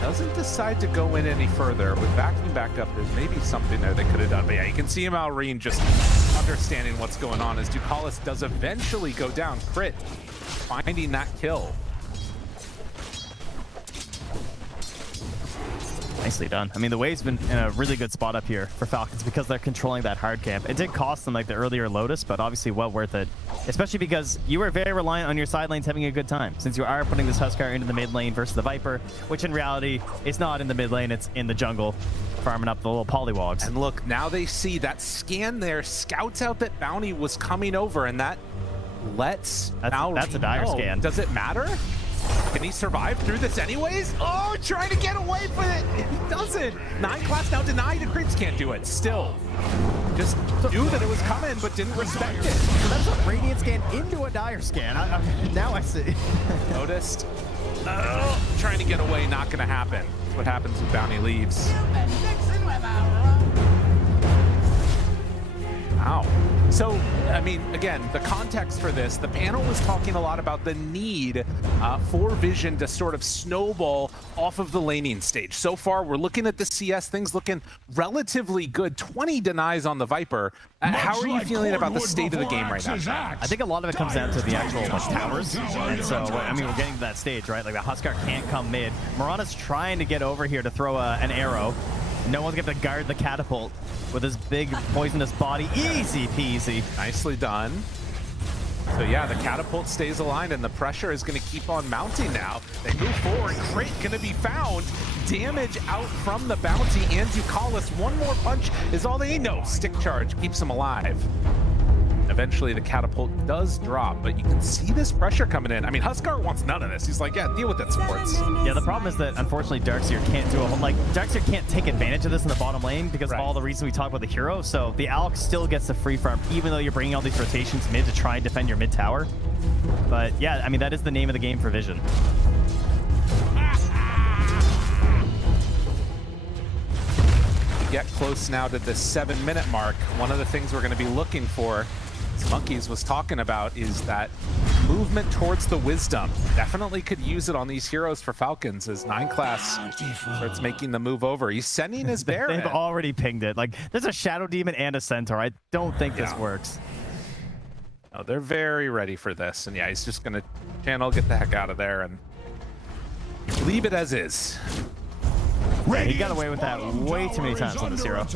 Doesn't decide to go in any further. With vacuum back up, there's maybe something there they could have done. But yeah, you can see Malrine just understanding what's going on as Ducalis does eventually go down. Crit, finding that kill. Nicely done. I mean, the wave's been in a really good spot up here for Falcons because they're controlling that hard camp. It did cost them like the earlier Lotus, but obviously well worth it. Especially because you were very reliant on your side lanes having a good time, since you are putting this Huskar into the mid lane versus the Viper, which in reality is not in the mid lane, it's in the jungle, farming up the little polywogs. And look, now they see that scan there, scouts out that Bounty was coming over, and that lets that's a dire scan. Does it matter? Can he survive through this anyways? Oh, trying to get away from it. He doesn't. 9 class now denied. The creeps can't do it. Still. Just knew that it was coming, but didn't respect it. So that's a Radiant scan into a dire scan. Now I see. Noticed. Trying to get away, not going to happen. That's what happens when Bounty leaves. Wow. So, I mean, again, the context for this, the panel was talking a lot about the need for Vision to sort of snowball off of the laning stage. So far, we're looking at the CS, things looking relatively good. 20 denies on the Viper. How are you feeling about the state of the game right now? I think a lot of it comes down to the actual towers. And so, I mean, we're getting to that stage, right? Like the Huskar can't come mid. Mirana's trying to get over here to throw an arrow. No one's going to guard the catapult with his big poisonous body. Easy peasy. Nicely done. So yeah, the catapult stays aligned and the pressure is going to keep on mounting now. They move forward. Crate going to be found. Damage out from the Bounty and Ducalis. One more punch is all they need. No, stick charge keeps him alive. Eventually the catapult does drop, but you can see this pressure coming in. I mean, Huskar wants none of this. He's like, yeah, deal with it, sports. Yeah, the problem is that unfortunately Darkseer can't do a whole, like, Darkseer can't take advantage of this in the bottom lane because of all the reasons we talk about the hero. So the Alex still gets the free farm, even though you're bringing all these rotations mid to try and defend your mid tower. But yeah, I mean, that is the name of the game for Vision. Get close now to the 7-minute mark. One of the things we're going to be looking for, as Monkeys was talking about, is that movement towards the Wisdom. Definitely could use it on these heroes for Falcons as 9 class starts making the move over. He's sending his Baron. They've already pinged it. Like, there's a Shadow Demon and a Centaur. I don't think this works. No, they're very ready for this. And yeah, he's just going to channel, get the heck out of there, and leave it as is. He got away with that way too many times on this hero.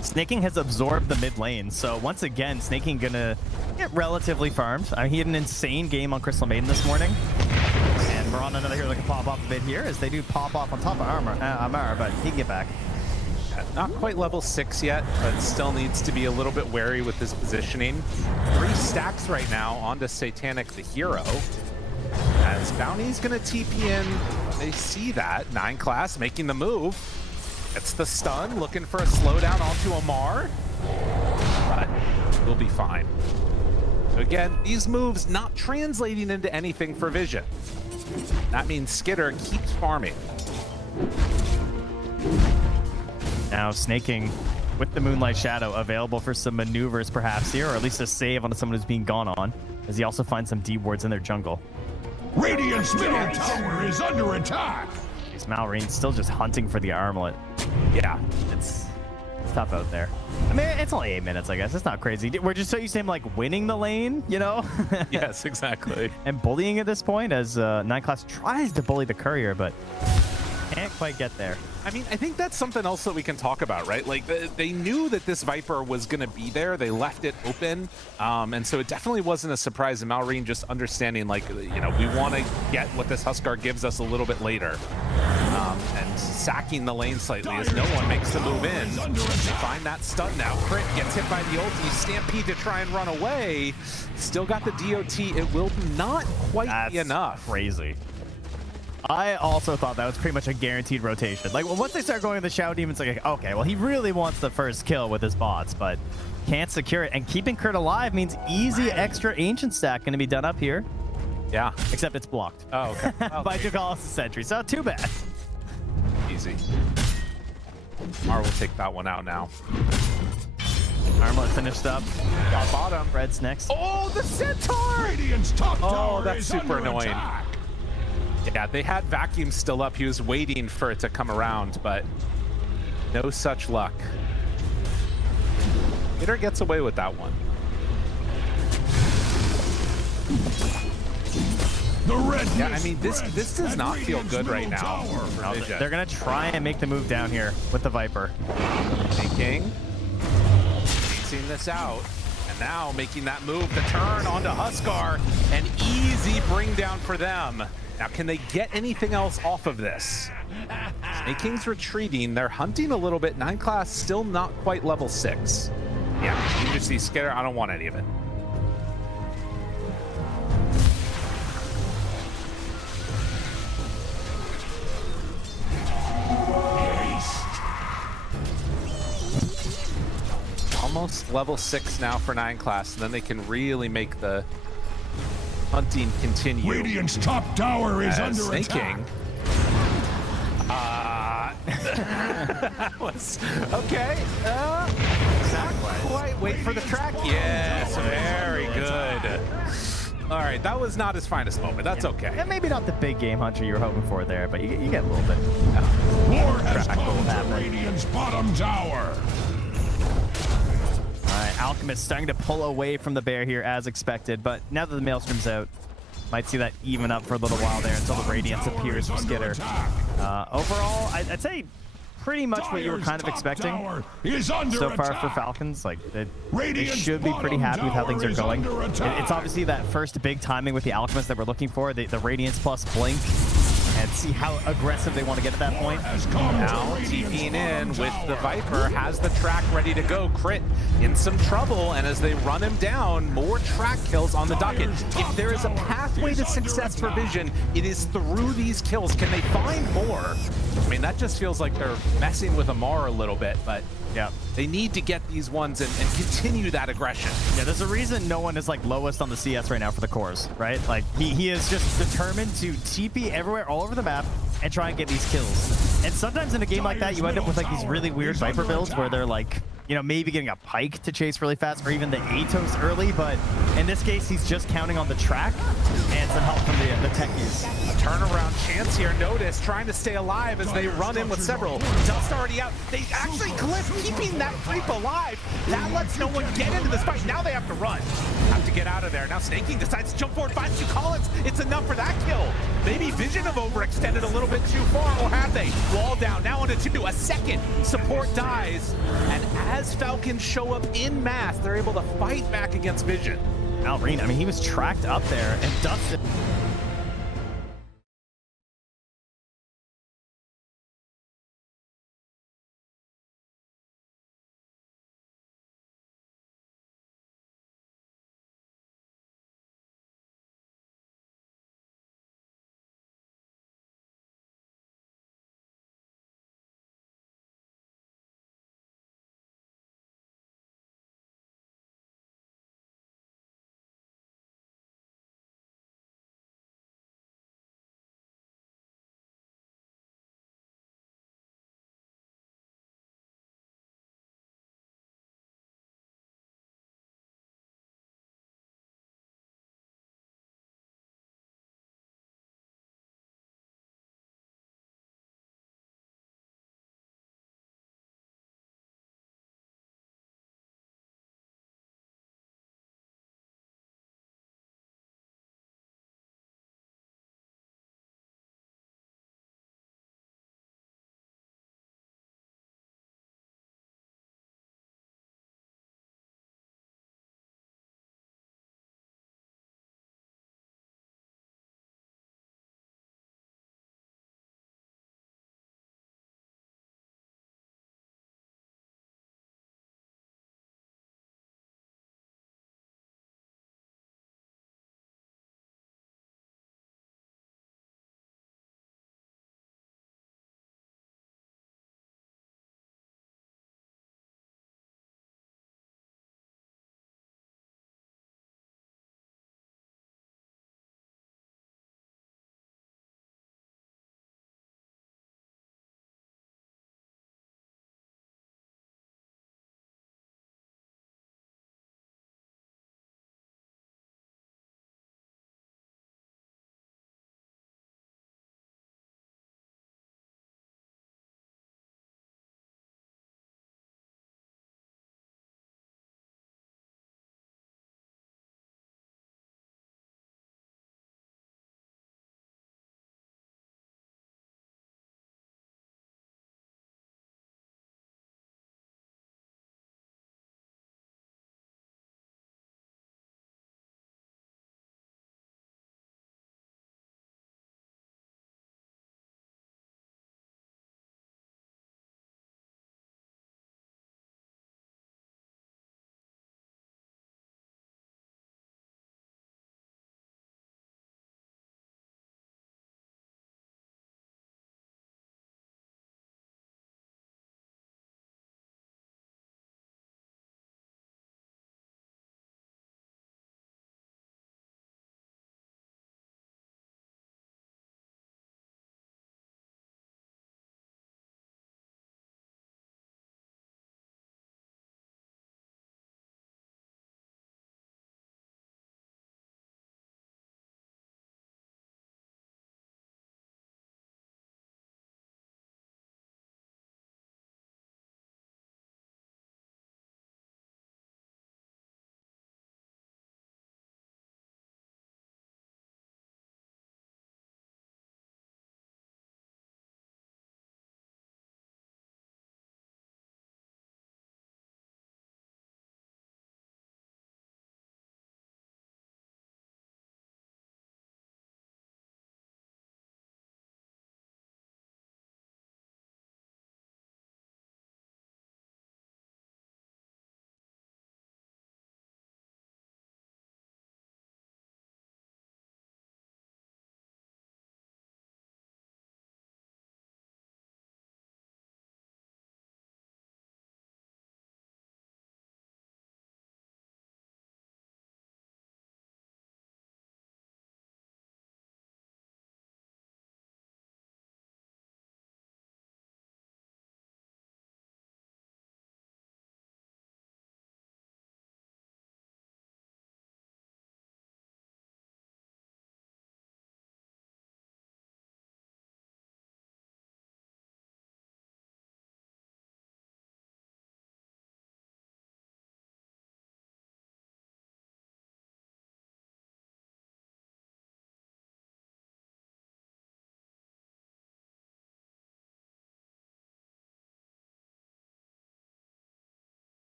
Snaking has absorbed the mid lane, so once again, Snaking gonna get relatively farmed. He had an insane game on Crystal Maiden this morning. And we're on another hero that can pop off a bit here, as they do pop off on top of Amar, but he can get back. Not quite level 6 yet, but still needs to be a little bit wary with his positioning. 3 stacks right now onto Satanic the hero. As Bounty's gonna TP in, they see that. 9 class making the move. It's the stun, looking for a slowdown onto Amar. But we'll be fine. So again, these moves not translating into anything for Vision. That means Skitter keeps farming. Now Snaking with the Moonlight Shadow available for some maneuvers perhaps here, or at least a save on someone who's being gone on, as he also finds some D wards in their jungle. Radiant's middle tower is under attack. Malrine still just hunting for the armlet. Yeah, it's It's tough out there. I mean, it's only 8 minutes, I guess. It's not crazy. We're just so used to him, like, winning the lane, you know? Yes, exactly. And bullying at this point as 9 Class tries to bully the courier, but can't quite get there. I mean, I think that's something else that we can talk about, right? Like, they knew that this Viper was going to be there. They left it open. And so it definitely wasn't a surprise. And Malrine just understanding, like, you know, we want to get what this Huskar gives us a little bit later. And sacking the lane slightly as no one makes the move in. They find that stun now. Crit gets hit by the ulti. Stampede to try and run away. Still got the DOT. It will not quite be enough. Crazy. I also thought that was pretty much a guaranteed rotation. Like, once they start going to the Shadow Demons, like, okay, well, he really wants the first kill with his bots, but can't secure it. And keeping Kurt alive means easy extra Ancient stack going to be done up here. Yeah. Except it's blocked. Oh, okay. By Jugalis' Sentry, so too bad. Easy. Mar will take that one out now. Armlet finished up. Got bottom. Red's next. Oh, the Centaur! Radiant's top tower that's is super under annoying. attack. Yeah, they had Vacuum still up. He was waiting for it to come around, but no such luck. Hitter gets away with that one. The red Yeah, I mean, this does not feel good right now. They're going to try and make the move down here with the Viper. Thinking. Chasing this out. And now making that move to turn onto Huskar. An easy bring down for them. Now, can they get anything else off of this? Snake King's retreating. They're hunting a little bit. 9 Class still not quite level 6. Yeah, you just see Scare. I don't want any of it. Almost level 6 now for 9 Class, and then they can really make the hunting continue. Radiant's top tower is under Snake attack. King. That was okay. Not quite. Wait for the track. Yes, very good. All right, that was not his finest moment. That's okay. And maybe not the big game hunter you were hoping for there, but you get a little bit. War has come to Radiant's bottom tower. Alright, Alchemist starting to pull away from the bear here as expected, but now that the Maelstrom's out, might see that even up for a little while there until the Radiance appears for Skitter. Overall, I'd say pretty much what you were kind of expecting so far for Falcons. Like, they should be pretty happy with how things are going. It's obviously that first big timing with the Alchemist that we're looking for, the Radiance plus Blink, and see how aggressive they want to get at that point. Now TPing in with the Viper, has the track ready to go. Crit in some trouble, and as they run him down, more track kills on the docket. If there is a pathway to success for Vision, it is through these kills. Can they find more? I mean, that just feels like they're messing with Amar a little bit, but yeah, they need to get these ones and continue that aggression. Yeah, there's a reason no one is like lowest on the CS right now for the cores, right? Like he is just determined to TP everywhere, all over the map, and try and get these kills. And sometimes in a game like that, you end up with like these really weird Viper builds where they're like, you know, maybe getting a Pike to chase really fast, or even the Atos early, but in this case, he's just counting on the track and some help from the techies. A turnaround chance here. Notice trying to stay alive as they run in with several. Dust already out. They actually clip, keeping that creep alive. That lets no one get into this fight. Now they have to run. Have to get out of there. Now Snake King decides to jump forward, finds two Collins. It's enough for that kill. Maybe Vision have overextended a little bit too far, or have they? Wall down, now onto 2. A second support dies, and as Falcons show up in mass, they're able to fight back against Vision. Malrine, I mean, he was tracked up there and dusted.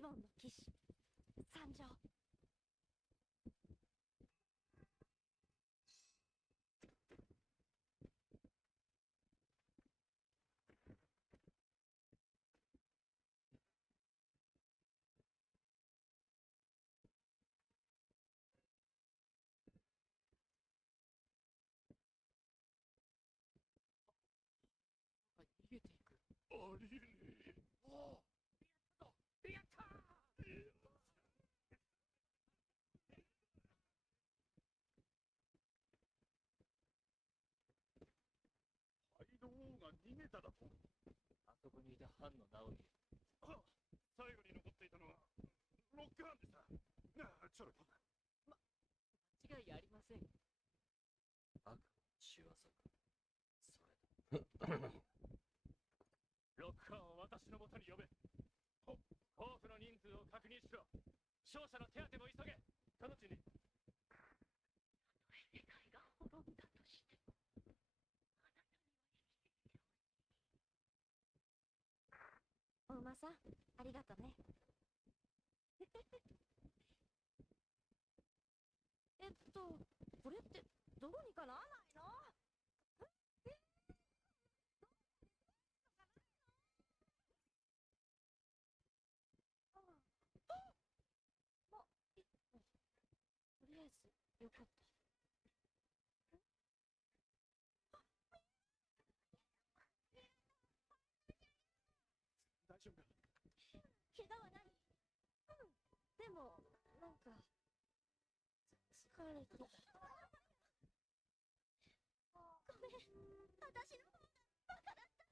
リボンの騎士参上。逃げていく。ありえねえ。おお、やったー。ハイド王が逃げただと。あそこにいた班の直樹。最後に残っていたのはロックハンでさ。ちょっと間違いありません。悪の仕業か。それだ。ロックハンを私の元に呼べ。甲府の人数を確認しろ。勝者の手当ても急げ。直ちに。世界が滅んだとしても、あなたには生きてきてほしい。お馬さん、ありがとね。これってどうにかならないの？とりあえずよかった。大丈夫か？怪我はない？でもなんか疲れてる。ごめん、私の方がバカだった。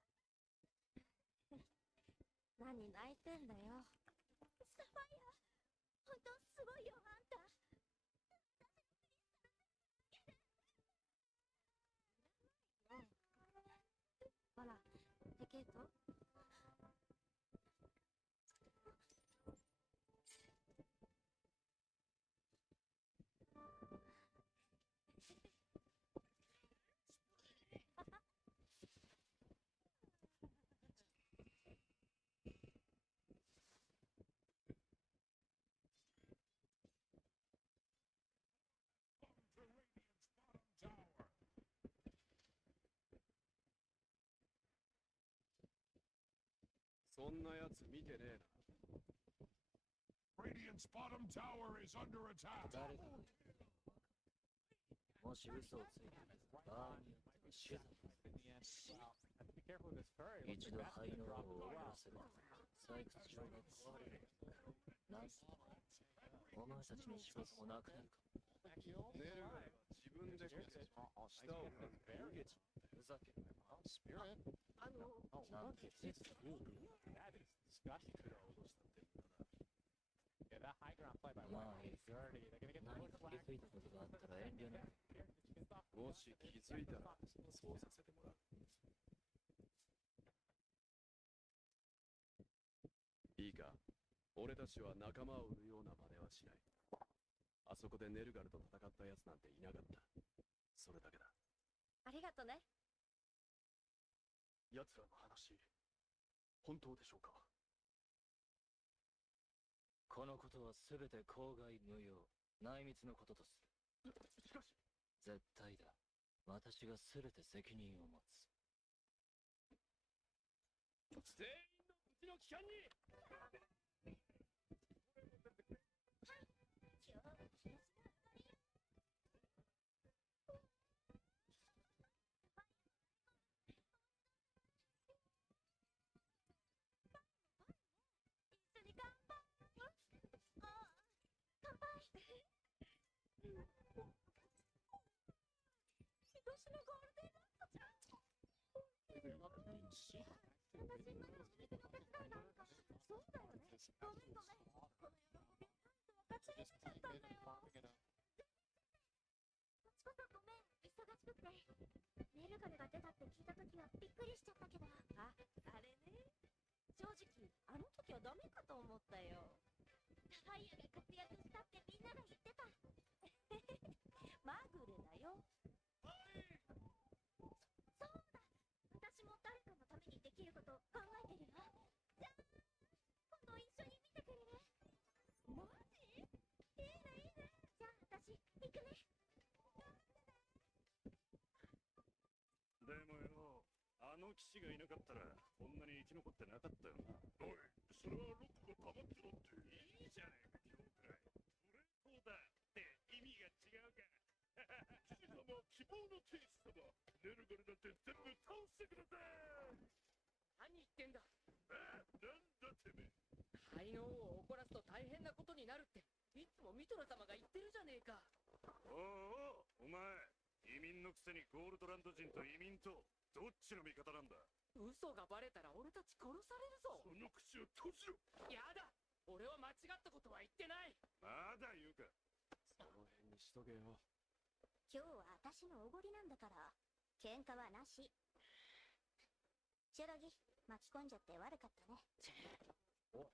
何泣いてんだよ。サファイア、本当すごいよあんた。ほら、テケット。そんなやつ見てねえな。Radiant's bottom tower is under attack. 誰かもし嘘をついてバーニーと死罪。一度灰の王を終わらせば採掘場が壊れる。なんすお前たちの仕事もなくなるか。ネルガは自分で下を逃げちゃってふざけるな。スピリットなんて説だ。まあいい。何か気づいたことがあったら遠慮なく。もし気づいたらそうさせてもらう。いいか、俺たちは仲間を売るような真似はしない。あそこでネルガルと戦ったやつなんていなかった。それだけだ。ありがとね。奴らの話、本当でしょうか？このことは全て口外無用、内密のこととする。しかし絶対だ。私が全て責任を持つ。全員のうちの機関に私のゴールデンラットちゃん。そうだよね。ごめん。この喜びをちゃんと分かち合えなかったんだよ。こっちこそごめん。忙しくて。ネルガルが出たって聞いたときはびっくりしちゃったけど。あれね。正直、あの時はダメかと思ったよ。サファイアが活躍したってみんなが言ってた。まぐれだよ。そうだ、私も誰かのためにできることを考えてるよ。じゃあ今度一緒に見てくれる？の騎士がいなかったらこんなに生き残ってなかったよな。おい、それはロックが溜まってろって。いいじゃねえか今日くらい。トレードだって意味が違うか。騎士様、希望の天使様、ネルガルなんて全部倒してください。何言ってんだ。なんだてめえ。才能を怒らすと大変なことになるっていつもミトラ様が言ってるじゃねえか。おお、お前移民のくせにゴールドランド人と移民とどっちの味方なんだ。嘘がバレたら俺たち殺されるぞ。その口を閉じろ。やだ、俺は間違ったことは言ってない。まだ言うか。その辺にしとけよ。今日は私のおごりなんだから喧嘩はなし。チェロギ巻き込んじゃって悪かったね。お、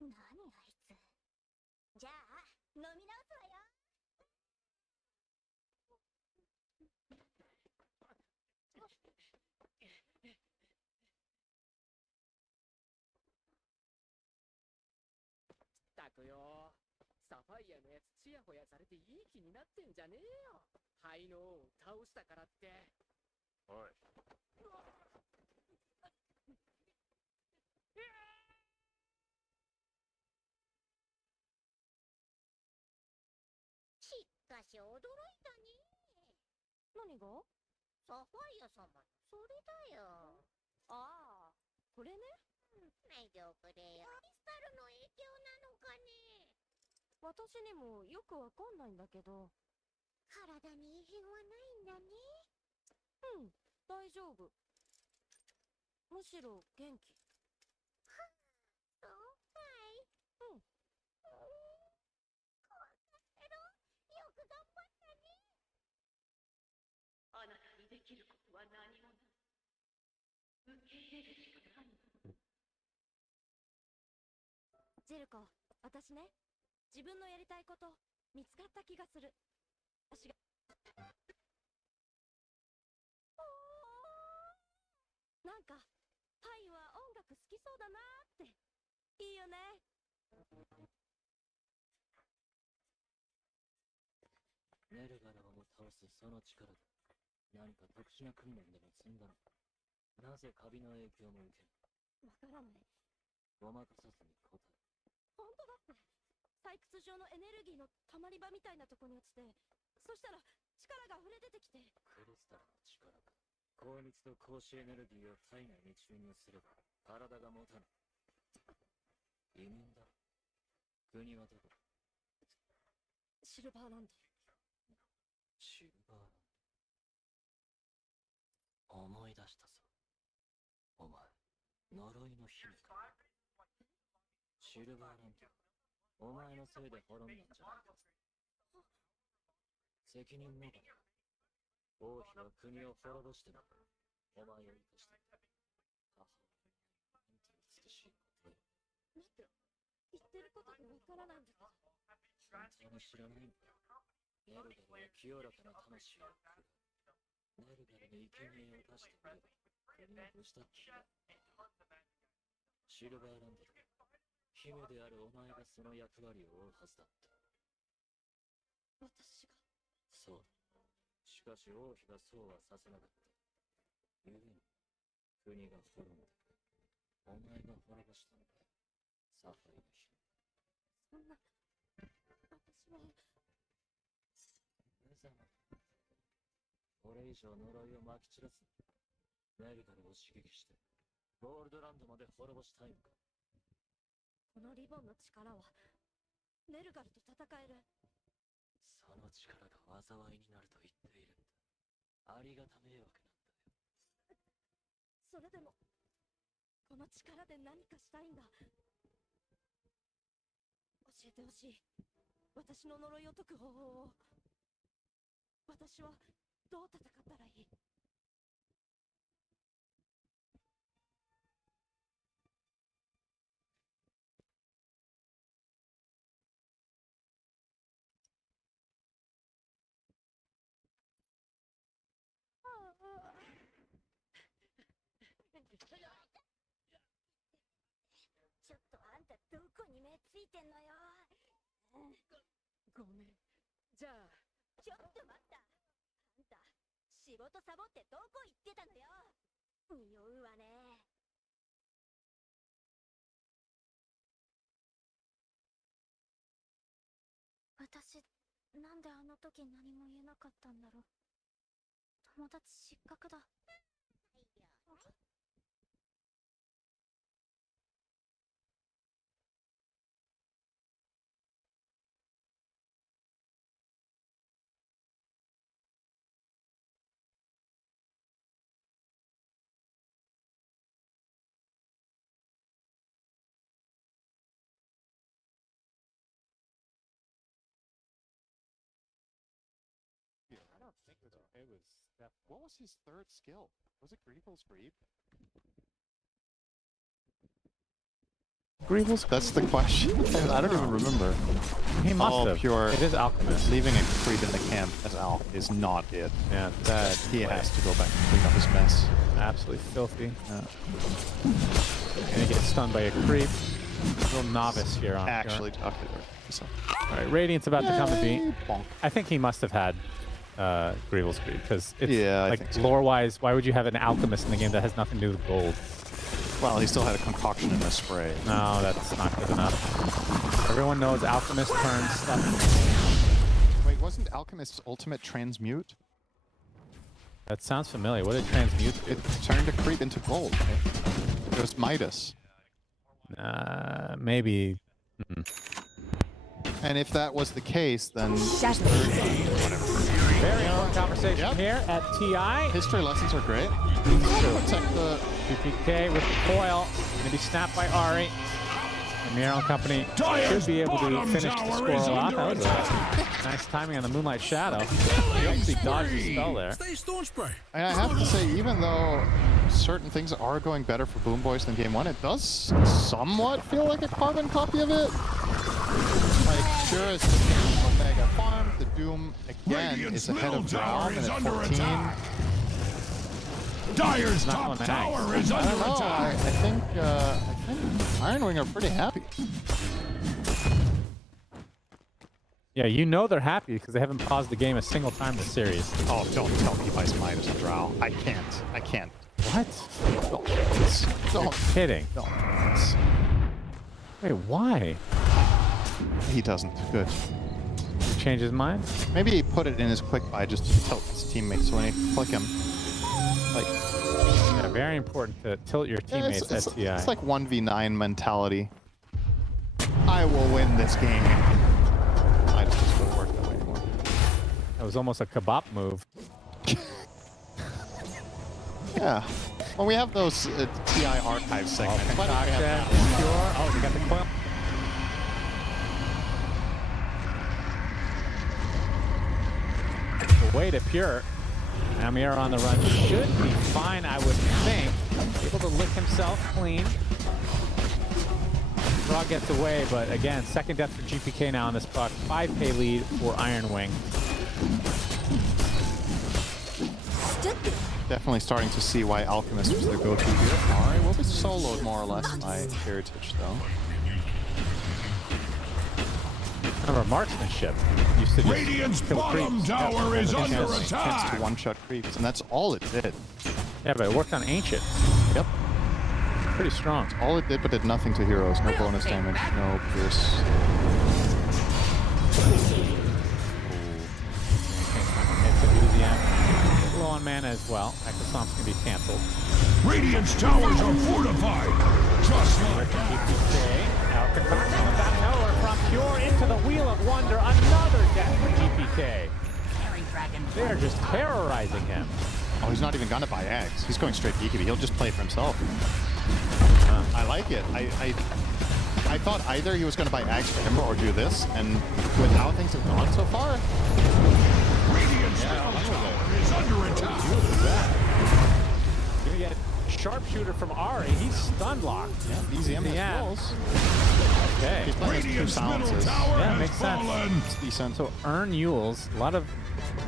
何あいつ。じゃあ飲み直すわよ。ったくよ、サファイアのやつチヤホヤされていい気になってんじゃねえよ。才能を倒したからって。おい、しかし驚いたね。何が？サファイア様のそれだよ。ああ、これね。ないでおくれよ。クリスタルの影響なのかね。私にもよくわかんないんだけど。体に異変はないんだね。うん、大丈夫。むしろ元気。はあ、そうかい。うん。怖かったろ。よく頑張ったね。あなたにできることは何もない。受け入れるしかない。ジェルコ、私ね、自分のやりたいこと見つかった気がする。私がなんかパイは音楽好きそうだなーって。いいよね。ネルガルを倒すその力で何か特殊な訓練でも積んだの。なぜカビの影響も受ける？わからない。ごまかさずに答え。本当だって。採掘場のエネルギーの溜まり場みたいなとこに落ちて、そしたら力が溢れ出てきて。クリスタルの力か。高密度光子エネルギーを体内に注入すれば体が持たない。移民だ。国はどこ？シルバーランド。シルバーランド。思い出したぞ。お前、呪いの姫か。シルバーランド、お前のせいで滅んだんじゃないか。責任もだ。王妃は国を滅ぼしてもお前を生かしていた。母親のなんて美しいことよ。待って、言ってることがわからないんだけど。本当に知らないんだ。ネルガルは清らかな魂をくれ。ネルガルに生贄を出してくれば国を欲したっていい。シルバーランドで姫であるお前がその役割を負うはずだった。私が？そうだ。しかし王妃がそうはさせなかった。故に国が滅んだ。お前が滅ぼしたんだよ。サファイア姫。そんな、私は。無様だ。これ以上呪いをまき散らすな。ネルガルを刺激してゴールドランドまで滅ぼしたいのか。このリボンの力はネルガルと戦える。その力が災いになると言っているんだ。ありがた迷惑なんだよ。それでもこの力で何かしたいんだ。教えてほしい。私の呪いを解く方法を。私はどう戦ったらいい？ちょっとあんたどこに目ついてんのよ。ごめん。じゃあちょっと待って。仕事サボってどこ行ってたのよ。匂うわね。私、なんであの時何も言えなかったんだろう。友達失格だ。I don't think it was that. What was his third skill? Was it Greevil's Greed? Greevil's? That's the question. I don't even remember. He must have. Pure. It is Alchemist. Leaving a creep in the camp as Al is not it. Yeah, that he has to go back and clean up his mess. Absolutely filthy. Yeah. Gonna get stunned by a creep. Little novice here on. Actually, okay. Alright, Radiant's about to come to beat. I think he must have had Greevil's Greed, because it's like lore-wise, why would you have an alchemist in the game that has nothing to do with gold? Well, he still had a concoction in the spray. No, that's not good enough. Everyone knows alchemist turns stuff. Wait, wasn't alchemist's ultimate transmute? That sounds familiar. What did transmute do? It turned a creep into gold. It was Midas. Maybe. And if that was the case, then very important conversation here at TI. History lessons are great. Protect the GPK with the coil. Gonna be snapped by Ari. And Miro and company should be able to finish the score off. That was a nice timing on the Moonlight Shadow. He actually dodged the spell there. And I have to say, even though certain things are going better for Boom Boys than Game 1, it does somewhat feel like a carbon copy of it. Like, sure, it's Omega Farm, the Doom again is ahead of Drow and at 14. Dire's top tower is under attack. I think Iron Wing are pretty happy. Yeah, you know they're happy because they haven't paused the game a single time this series. Oh, don't tell me Vice Might is a Drow. I can't. What? Don't. You're kidding. Don't. Wait, why? He doesn't. Good. Change his mind? Maybe he put it in his quick buy just to tilt his teammates when he click him. Like, yeah, very important to tilt your teammates at TI. It's like 1v9 mentality. I will win this game. I just wouldn't work that way anymore. That was almost a kebab move. Yeah. Well, we have those TI archive segments. Why don't we have that one? Oh, we got the coil. Way to Pure. Now Mira on the run should be fine, I would think. Able to lick himself clean. Frog gets away, but again, second death for GPK now on this puck. 5k lead for Iron Wing. Definitely starting to see why Alchemist was their go-to here. Alright, will be soloed more or less by Heritage though. Kind of our marksmanship. Used to just Radiant's bottom tower is under attack. Chance to one-shot creeps, and that's all it did. Yeah, but it worked on Ancient. Yep. Pretty strong. That's all it did, but did nothing to heroes. No bonus damage, no pierce. Low on mana as well. Exosomp's gonna be cancelled. Radiant's towers are fortified, just like GPK. Now Concoction comes out of nowhere from Pure into the Wheel of Wonder. Another death for GPK. They're just terrorizing him. Oh, he's not even gonna buy Ags. He's going straight BKB. He'll just play for himself. I like it. I thought either he was gonna buy Ags for Ember or do this, and with how things have gone so far, Radiant's tower is under attack. Gonna get sharpshooter from Ari. He's stun locked. Yeah, easy MS. Okay. He's playing two silences. Yeah, makes sense. It's decent. So earn Yules. A lot of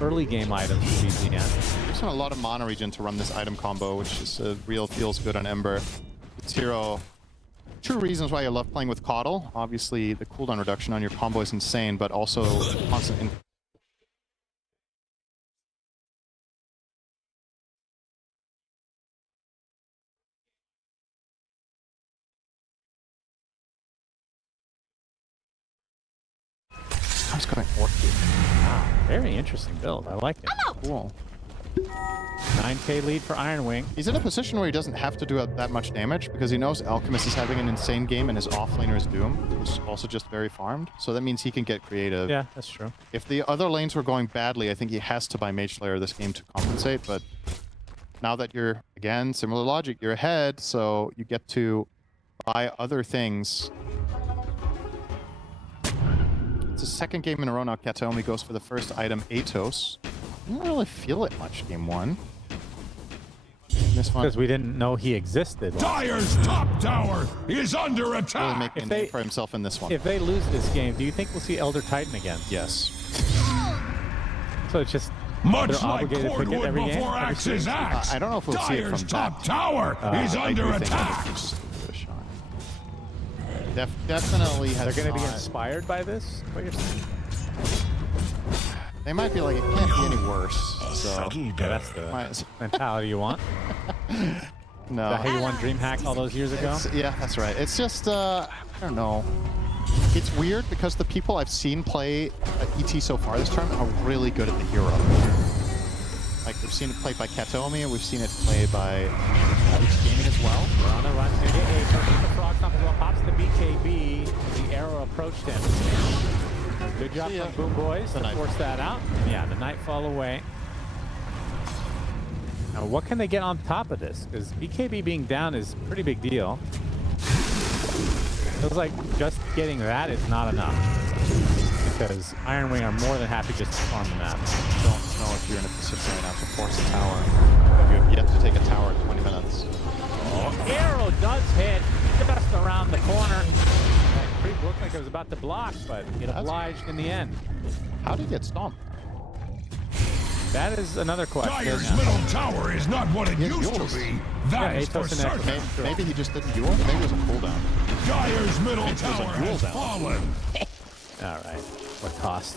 early game items for BZN. Gives him a lot of mana regen to run this item combo, which is real feels good on Ember. It's hero. Two reasons why I love playing with Coddle. Obviously, the cooldown reduction on your combo is insane, but also constant Wow, very interesting build. I like it. Cool. 9k lead for Iron Wing. He's in a position where he doesn't have to do that much damage because he knows Alchemist is having an insane game and his offlaner is Doom, who's also just very farmed. So that means he can get creative. Yeah, that's true. If the other lanes were going badly, I think he has to buy Mage Slayer this game to compensate, but now that you're, again, similar logic, you're ahead, so you get to buy other things. It's the second game in a row now. Kataomi goes for the first item, Atos. I didn't really feel it much game one. This one. Because we didn't know he existed. Dire's top tower is under attack. Really making a name for himself in this one. If they lose this game, do you think we'll see Elder Titan again? Yes. So it's just much like Cordwood before Axe's axe. I don't know if we'll see it from Dire's top tower is under attack. Definitely has. They're going to be inspired by this. What you're saying? They might be like, it can't be any worse. So yeah, that's the mentality you want. No. Is that how you won DreamHack all those years ago? Yeah, that's right. It's just, I don't know. It's weird because the people I've seen play ET so far this term are really good at the hero. Like, we've seen it played by Kataomi, and we've seen it played by Gaming as well. We're on the run. The frog stomp as well. Pops the BKB. The arrow approached him. Good job from Boom Boys to force that out. And yeah, the Nightfall away. Now, what can they get on top of this? Because BKB being down is a pretty big deal. Feels like just getting that is not enough. Because Iron Wing are more than happy just to farm the map. Don't know if you're in a position right now to force a tower. You have yet to take a tower in 20 minutes. Oh, arrow does hit just around the corner. Creep looked like it was about to block, but it obliged in the end. How did he get stomped? That is another question. Dire's middle tower is not what it used to be. That is for certain. Maybe he just didn't duel. Maybe it was a cooldown. Dire's middle tower has fallen. All right. What cost?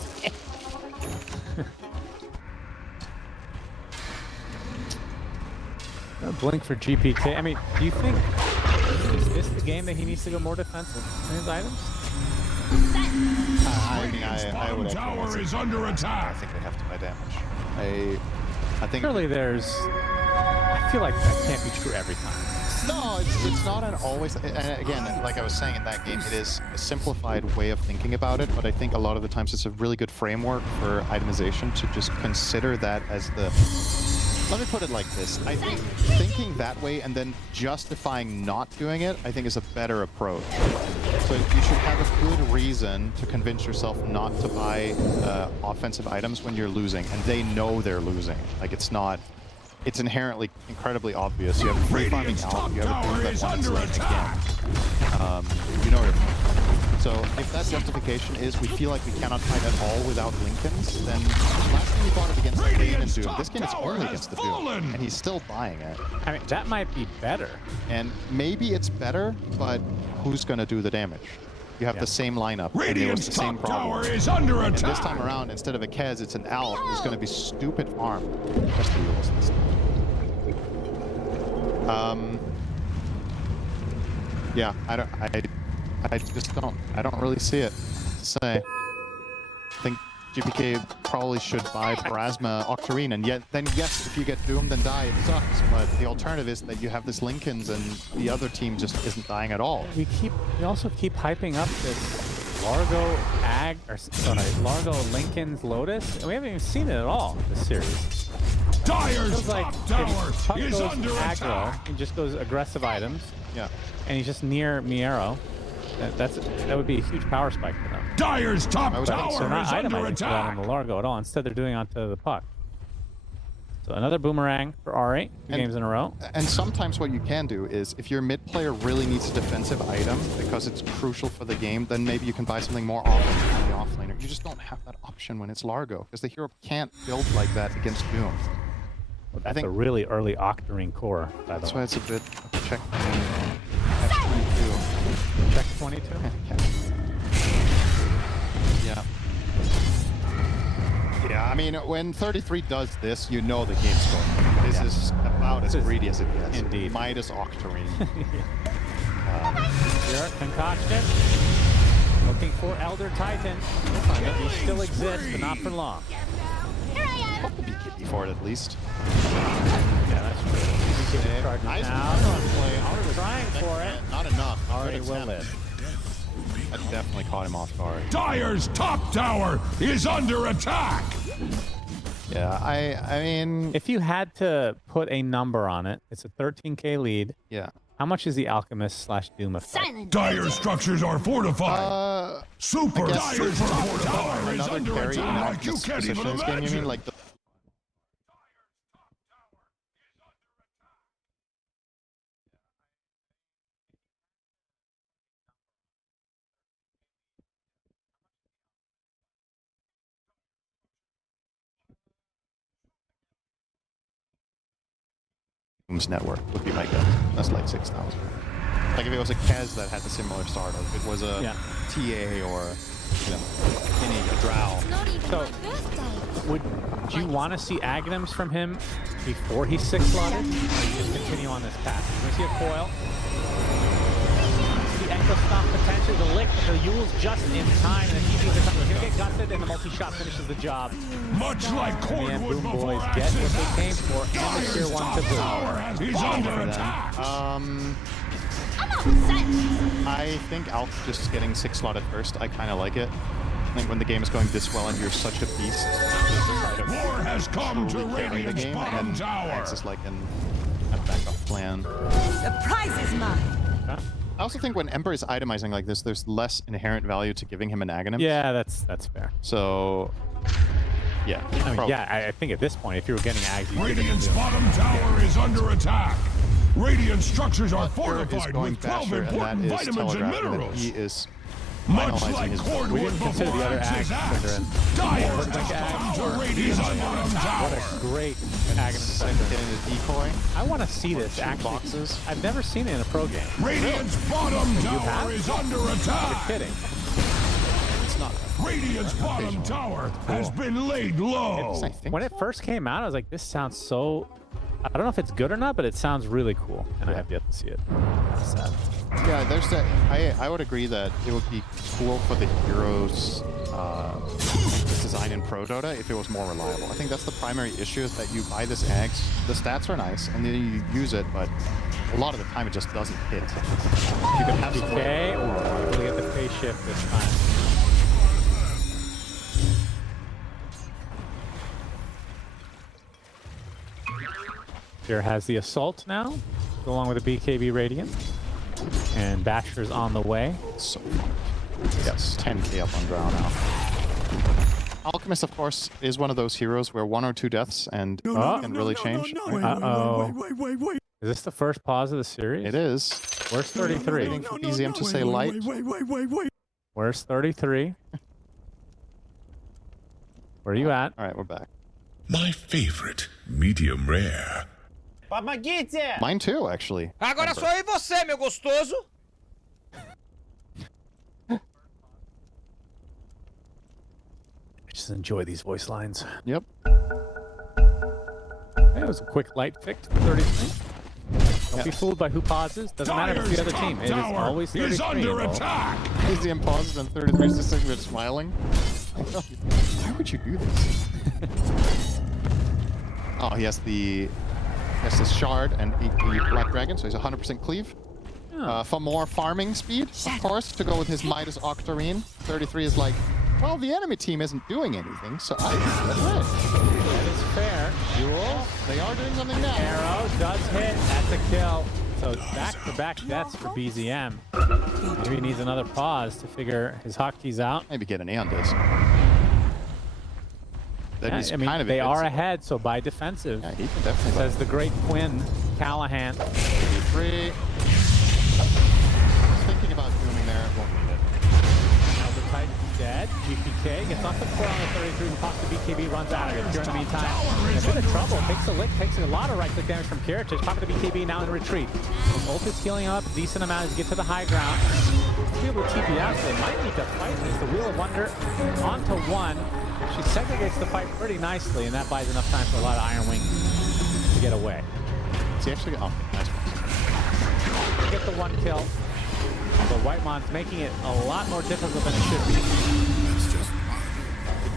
Blink for GPK. I mean, do you think is this the game that he needs to go more defensive in his items? I mean, I would. Tower is under attack. I think they have to buy damage. I think. Surely there's. I feel like that can't be true every time. No, it's not an always. And again, like I was saying in that game, it is a simplified way of thinking about it. But I think a lot of the times it's a really good framework for itemization to just consider that as the. Let me put it like this. I think thinking that way and then justifying not doing it, I think is a better approach. So you should have a good reason to convince yourself not to buy offensive items when you're losing, and they know they're losing. Like, it's not... It's inherently incredibly obvious. You have a free farming out, you have a group that wants to again. You know what So if that justification is we feel like we cannot fight at all without Lincolns, then last time we fought it against the Bane and Doom, this game is only against the Doom, and he's still buying it. I mean, that might be better. And maybe it's better, but who's going to do the damage? You have the same lineup, and it was the same problem. Is under attack. And this time around, instead of a Kez, it's an Alp who's going to be stupid farm. Just the rules this time. Yeah, I don't really see it to say. I think GPK probably should buy Pharasma Octarine, and yet then yes, if you get Doom then die, it sucks. But the alternative is that you have this Lincolns and the other team just isn't dying at all. We also keep hyping up this Largo Largo Lincoln's Lotus, and we haven't even seen it at all this series. Dire's like tower is under aggro, attack. he just goes aggressive items. Yeah. And he's just near Miero. That would be a huge power spike for them. Dire's top tower So they're not is under itemizing for that on attack. the Largo at all. Instead, they're doing onto the puck. So another boomerang for R8, two games in a row. And sometimes what you can do is, if your mid player really needs a defensive item because it's crucial for the game, then maybe you can buy something more offensive from the offlaner. You just don't have that option when it's Largo, because the hero can't build like that against Doom. Well, that's a really early Octarine core, by the way. That's why it's a bit of a check. Check 22? Yeah. Yeah, I mean, when 33 does this, you know the game's going. This is about as greedy as it gets. Indeed. Midas Octarine. Your concoction. looking for Elder Titan. He still exists, but not for long. For it at least. Yeah, that's true. I was trying for it. Not enough. Already will live. That definitely caught him off guard. Dire's top tower is under attack. Yeah, I mean, if you had to put a number on it, it's a 13k lead. Yeah. How much is the Alchemist / Doom effect? Dire structures are fortified. Super Dire's top tower is another under carry attack. like You this can't even position in this game, you imagine. mean like the network would be my guess. That's like 6,000. Like if it was a Kez that had the similar start, or if it was a TA or any Drow. So, would you want to see Agnums from him before he's 6-slotted? Or you just continue on this path? You see a coil? The Echo Stomp potentially, the lick, but the Yule's just in time, and the TPs are coming. They're going to get gutted, and the multi-shot finishes the job. Much like Cordwood Boom Boys get what they came for, and the Tier 1 to boom. He's under attack. I think Alk just getting 6-slotted first, I kind of like it. I think when the game is going this well and you're such a beast, just try to War has come to carry the Radiant's game, bottom and tower. Axe is like a backup plan. The prize is mine. I also think when Ember is itemizing like this, there's less inherent value to giving him an Aghanim. Yeah, that's fair. So, yeah. I mean, yeah, I think at this point, if you were getting Ags, you Radiant's bottom tower is under attack. Radiant structures are fortified with 12 important vitamins and minerals. He is much finalizing like his Cordwood before the other Axe's Ags axe. Dire's top tower is under attack. What a great Aghanim getting the decoy. I want to see this actually. Boxes. I've never seen it in a pro game. Radiant's bottom tower is under attack. You're kidding. It's not. Radiant's bottom tower has been laid low. When it first came out, I was like, this sounds so... I don't know if it's good or not, but it sounds really cool, and I have yet to see it. Sad. Yeah, there's that. I would agree that it would be cool for the heroes design in Pro Dota if it was more reliable. I think that's the primary issue, is that you buy this Axe, the stats are nice, and then you use it, but a lot of the time it just doesn't hit. You can have okay, we'll get the phase shift this time. Here has the Assault now, along with the BKB Radiant. And Basher's on the way. So fun. Yes, 10k up on Drow now. Alchemist, of course, is one of those heroes where 1 or 2 deaths and can really change. Uh-oh. Is this the first pause of the series? It is. Where's 33? Waiting for BZM to say light. Where's 33? Where are you at? All right, we're back. My favorite, medium rare. Mine too, actually. Agora sou eu e você, meu gostoso. Just enjoy these voice lines. Yep. That was a quick light fix for 33. Don't be fooled by who pauses. Doesn't matter if it's the other team. It is always 33. Is under attack. BZM pauses and 33 is just sitting there smiling. Why would you do this? Oh, he has the shard and the Black Dragon, so he's 100% cleave. For more farming speed, of course, to go with his Midas Octarine. 33 is like, well, the enemy team isn't doing anything, so that's right. That is fair. Yule, they are doing something now. Arrow does hit. That's a kill. So back-to-back deaths for BZM. Maybe he needs another pause to figure his hotkeys out. Maybe get an A on this. Yeah, I mean, they are ahead, so by defensive. Yeah, he can definitely. Says the great Quinn Callahan. 33. Thinking about dooming there. Won't need it. Now the Titan's dead. GPK gets off the core on the 33 and pops the BKB, runs out of it. Here in the meantime, a bit of trouble. Takes a lick, takes a lot of right-click damage from Cary. Popping the BKB now in retreat. His ult is healing up a decent amount as he gets to the high ground. To be able to TP out, so they might need to fight this. The Wheel of Wonder onto 1. She segregates the fight pretty nicely, and that buys enough time for a lot of Iron Wing to get away. Is he actually? Oh, nice one. Get the 1 kill. But Whitemon's making it a lot more difficult than it should be.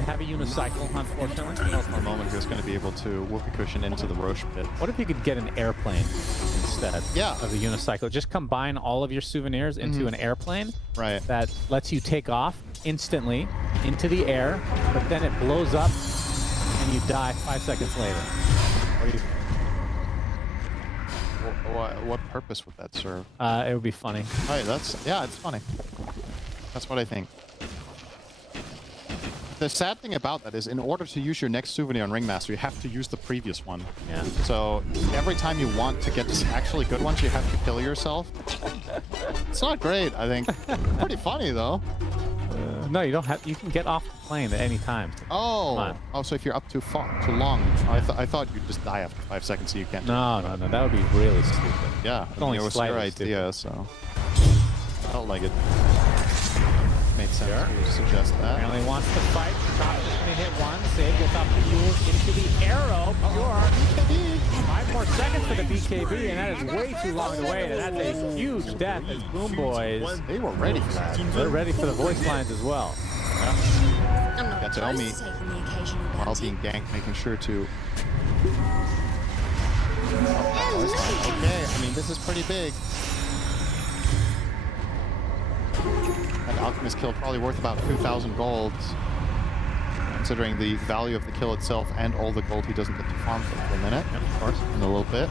Have a unicycle, unfortunately. Well, for a moment, he was going to be able to whoopee cushion into the Roche pit. What if you could get an airplane instead of the unicycle? Just combine all of your souvenirs into an airplane that lets you take off instantly into the air, but then it blows up and you die 5 seconds later. What do you think? What purpose would that serve? It would be funny. Right, it's funny. That's what I think. The sad thing about that is, in order to use your next souvenir on Ringmaster, you have to use the previous one. Yeah. So every time you want to get actually good ones, you have to kill yourself. It's not great, I think. Pretty funny though. No, you don't have. You can get off the plane at any time. Oh, so if you're up too long, I thought you'd just die after 5 seconds, so you can't. No, that would be really stupid. Yeah, it's only it was your idea, so I don't like it. Made sense to suggest that. Apparently wants to fight. Top is going to hit one. Save gets off the Yules into the arrow. Pure BKB. 5 more seconds for the BKB, and that is way too long to wait. And that's a huge death as Boom Boys. They were ready for that. They're ready for the voice lines as well. Yeah. Got to Omi while being ganked, making sure to. Okay, I mean, this is pretty big. That Alchemist kill probably worth about 2,000 gold, considering the value of the kill itself and all the gold he doesn't get to farm for a minute, of course, in a little bit.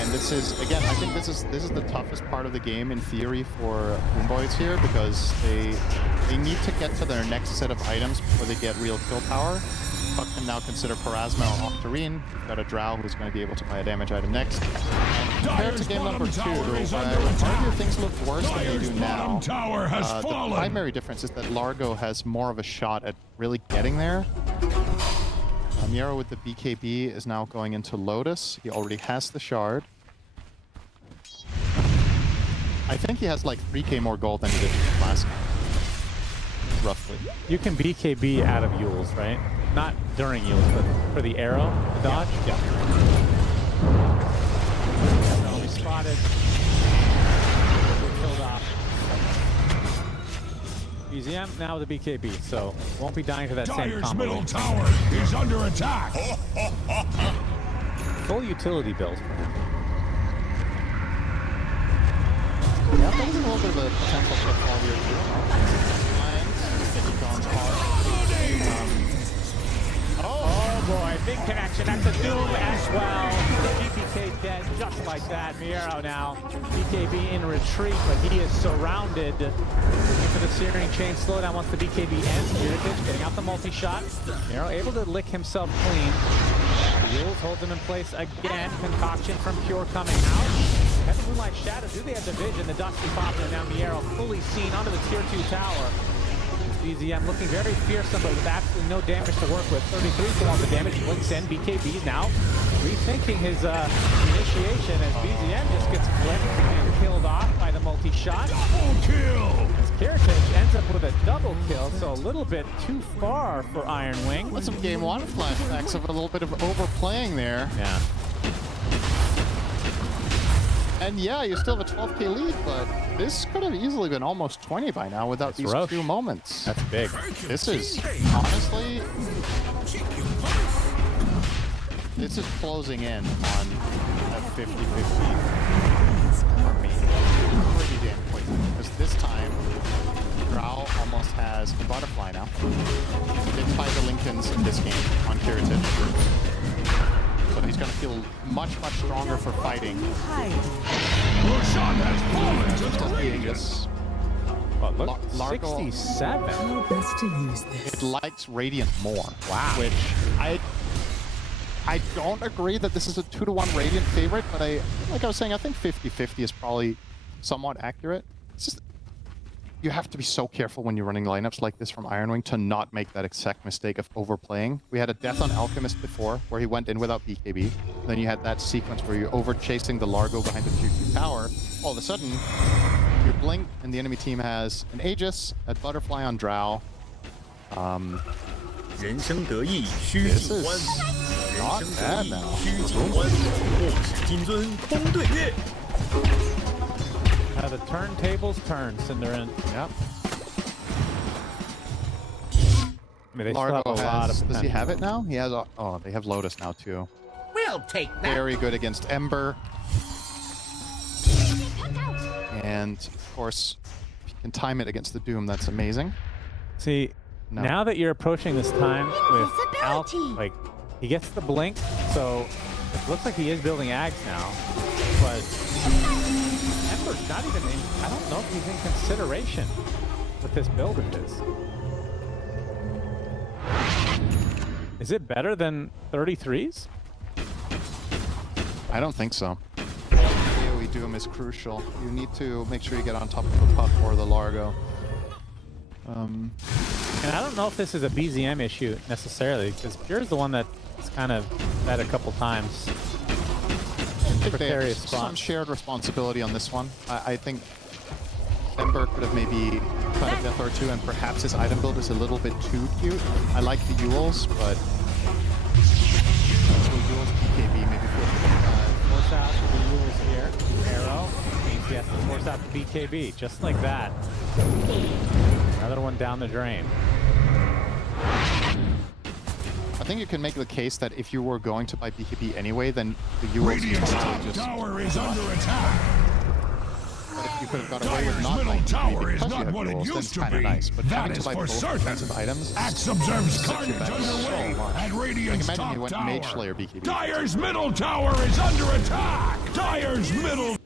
And this is, again, I think this is the toughest part of the game in theory for Boom Boys here, because they need to get to their next set of items before they get real kill power. Puck can now consider Parasma or Octarine. We've got a Drow who's going to be able to buy a damage item next. Compared to game number 2, where I would argue things look worse than they do now, the primary difference is that Largo has more of a shot at really getting there. Miro with the BKB is now going into Lotus. He already has the shard. I think he has like 3k more gold than he did last game. Roughly. You can BKB out of Yules, right? Not during Yules, but for the arrow, the dodge? Yeah. Only spotted. Killed off. BZM now with the BKB, so won't be dying to that same combo. Middle tower is under attack. Full utility build for him. Yeah, that is a little bit of a potential pitfall here too. Oh boy, big connection. That's a Doom as well. GPK dead just like that. Miero now. BKB in retreat, but he is surrounded. Into the Searing Chain slowdown once the BKB ends. Mirotic getting out the multi-shot. Miero able to lick himself clean. Yules holds him in place again. Concoction from Pure coming out. Has the Moonlight Shadow. Do they have the vision? The Dusty Poplar now. Miero fully seen onto the tier 2 tower. BZM looking very fearsome, but with absolutely no damage to work with. 33 for on the damage. Blinks in. BKB now rethinking his initiation as BZM just gets flipped and killed off by the multi-shot. Double kill! As Karatic ends up with a double kill, so a little bit too far for Iron Wing. That's some game 1 flashbacks of a little bit of overplaying there. Yeah. And yeah, you still have a 12k lead, but this could have easily been almost 20 by now without these Roche. 2 moments. That's big. This is, honestly, this is closing in on a 50-50 for me. Pretty damn quick, because this time, Drow almost has a butterfly now. He didn't buy the Lincolns in this game on Kiritin. So he's going to feel much, much stronger for fighting. Roshan has fallen to the Aegis. Well, look, Largo, 67. How best to use this? It likes Radiant more. Wow. Which I don't agree that this is a 2-to-1 Radiant favorite, but like I was saying, I think 50-50 is probably somewhat accurate. It's just, you have to be so careful when you're running lineups like this from Ironwing to not make that exact mistake of overplaying. We had a death on Alchemist before, where he went in without BKB. Then you had that sequence where you're over-chasing the Largo behind the tier 2 tower. All of a sudden, you blink, and the enemy team has an Aegis, a Butterfly on Drow. This is not bad now. The turntables turn, Cinderin. Yep. I mean, they still have a lot of does he have it now? He has. Oh, they have Lotus now too. We'll take that. Very good against Ember. And of course, if you can time it against the Doom, that's amazing. See, now that you're approaching this time with like, he gets the blink, so it looks like he is building Ags now, but Ember's not even in, I don't know if he's in consideration with this build of his. Is it better than 33s? I don't think so. AoE Doom is crucial. You need to make sure you get on top of the puck or the Largo. And I don't know if this is a BZM issue necessarily, because Pure's the one that's kind of bet a couple times in precarious spots. Some shared responsibility on this one. I think Ember could have maybe cut a death or two, and perhaps his item build is a little bit too cute. I like the Yules, but Yules BKB maybe force out the Yules here. Arrow means he has to force out the BKB, just like that. Another one down the drain. I think you can make the case that if you were going to buy BKB anyway, then the Yules Radiant's top tower is under attack. But if you could have got away with not buying BKB because you have Yules, then it's kind of nice. But having to buy both defensive items, Axe observes carnage underway at Radiant's like, imagine top you went tower. Mage Slayer BKB. Dire's middle tower is under attack. Dire's middle.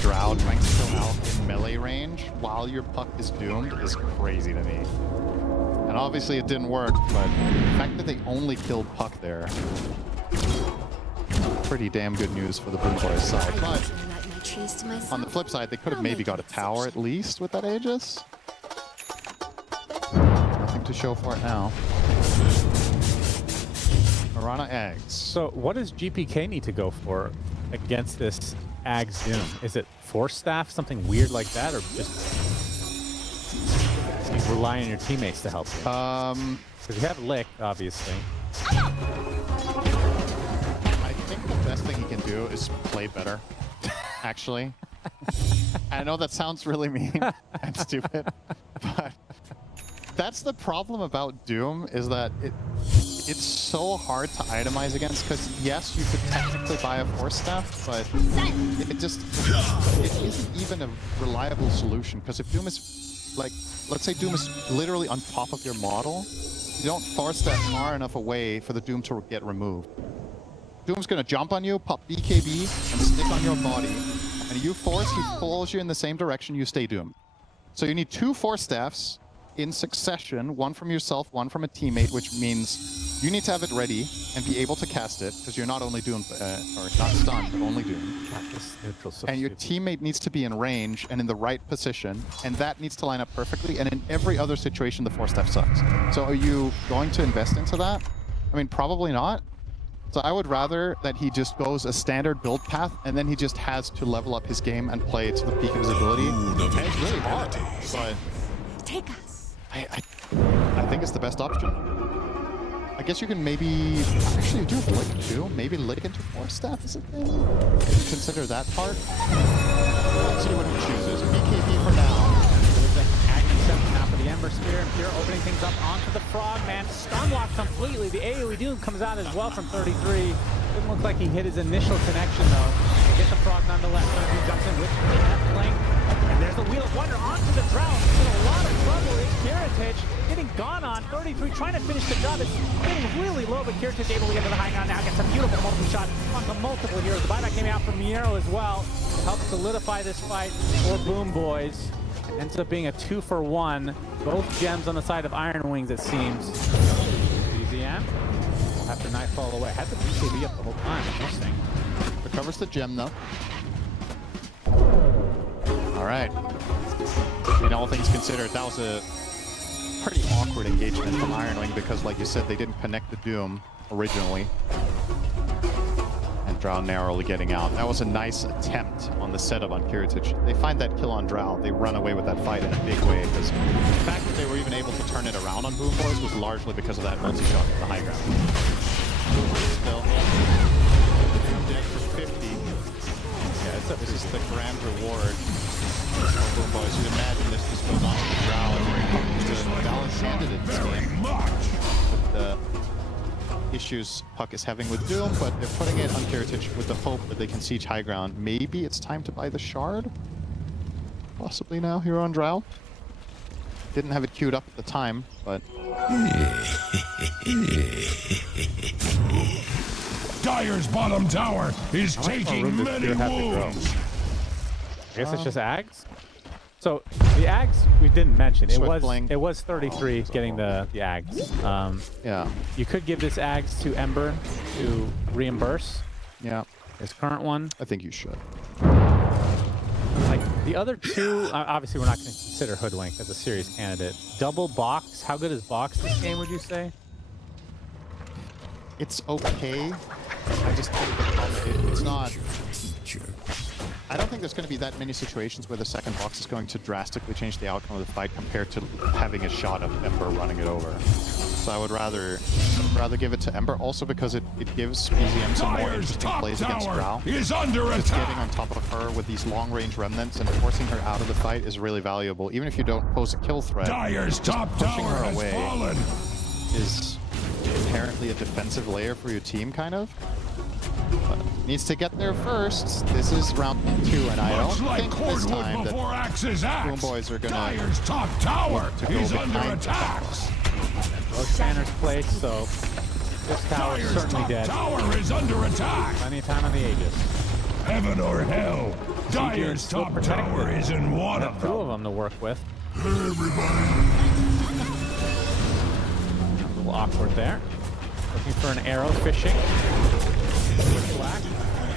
Drow trying to kill Alf in melee range while your puck is doomed is crazy to me. And obviously it didn't work, but the fact that they only killed Puck there, pretty damn good news for the Boom Boys side. But on the flip side, they could have maybe got a tower at least with that Aegis. Nothing to show for it now. Marana eggs. So what does GPK need to go for? against this Ags Doom? Is it Force Staff, something weird like that, or just rely on your teammates to help you? Because you have Lick, obviously. I think the best thing he can do is play better, actually. I know that sounds really mean and stupid, but that's the problem about Doom, is that it's so hard to itemize against, because yes, you could technically buy a Force Staff, but it isn't even a reliable solution, because if Doom is, like, let's say Doom is literally on top of your model, you don't force that far enough away for the Doom to get removed. Doom's gonna jump on you, pop BKB, and stick on your body. And you force, he follows you in the same direction, you stay Doomed. So you need 2 Force Staffs in succession, one from yourself, one from a teammate, which means you need to have it ready and be able to cast it, because you're not only doomed, or not stunned, but only doomed. And your teammate needs to be in range and in the right position, and that needs to line up perfectly, and in every other situation, the Force Staff sucks. So are you going to invest into that? I mean, probably not. So I would rather that he just goes a standard build path, and then he just has to level up his game and play it to the peak of his ability. And it's really hard, but Take us. I think it's the best option. I guess you can maybe actually do Lick too. Maybe Lick into Force Staff is a thing. Consider that part. Let's see what he chooses. BKB for now. Half of the Ember Spear, and Pure opening things up onto the Frogman. Stunlocked completely. The AoE Doom comes out as well from 33. Didn't look like he hit his initial connection though. He gets the Frog nonetheless. He jumps in with that link. And there's the Wheel of Wonder onto the Drow. In a lot of trouble is TridentZ getting gone on. 33 trying to finish the job. It's getting really low, but TridentZ able to get to the high ground now. Gets a beautiful multi-shot onto multiple heroes. The buyback came out from Miero as well to help solidify this fight for Boom Boys. Ends up being a 2-for-1. Both gems on the side of Iron Wings, it seems. BZM will have to Nightfall away. Had the BKB up the whole time. Interesting. Recovers the gem though. All right. In all things considered, that was a pretty awkward engagement from Iron Wing, because, like you said, they didn't connect the Doom originally. And Drow narrowly getting out. That was a nice attempt on the setup on TridentZ. They find that kill on Drow. They run away with that fight in a big way, because the fact that they were even able to turn it around on Boom Boys was largely because of that multi-shot at the high ground. Still, dead for 50. Yeah, this is the grand reward for Boom Boys. You'd imagine this just goes on to the Drow and we're to balance candidate this game. With the issues Puck is having with Doom, but they're putting it on TridentZ with the hope that they can siege high ground. Maybe it's time to buy the Shard? Possibly now, here on Drow. Didn't have it queued up at the time, but... Dire's bottom tower is taking many wounds. I guess it's just Ags. So the Ags we didn't mention. It was 33 getting the Ags. Yeah. You could give this Ags to Ember to reimburse. Yeah. His current one. I think you should. Like the other two, obviously we're not going to consider Hoodwink as a serious candidate. Double Box. How good is Box this game? Would you say? It's okay. I just think the problem it's not. I don't think there's going to be that many situations where the second box is going to drastically change the outcome of the fight compared to having a shot of Ember running it over. So I would rather give it to Ember, also because it gives BZM some more interesting plays against Drow. Just getting on top of her with these long-range remnants and forcing her out of the fight is really valuable. Even if you don't pose a kill threat, pushing her away is inherently a defensive layer for your team, kind of. But needs to get there first. This is round 2, and I don't think this time that Boom Boys are gonna top tower to go behind attacks. Both banners placed, so this tower is certainly dead. Tower is under attack. Plenty of time on the Aegis. Heaven or hell, Dire's top tower is in one of them. 2 of them to work with. A little awkward there. Looking for an arrow, fishing. Black,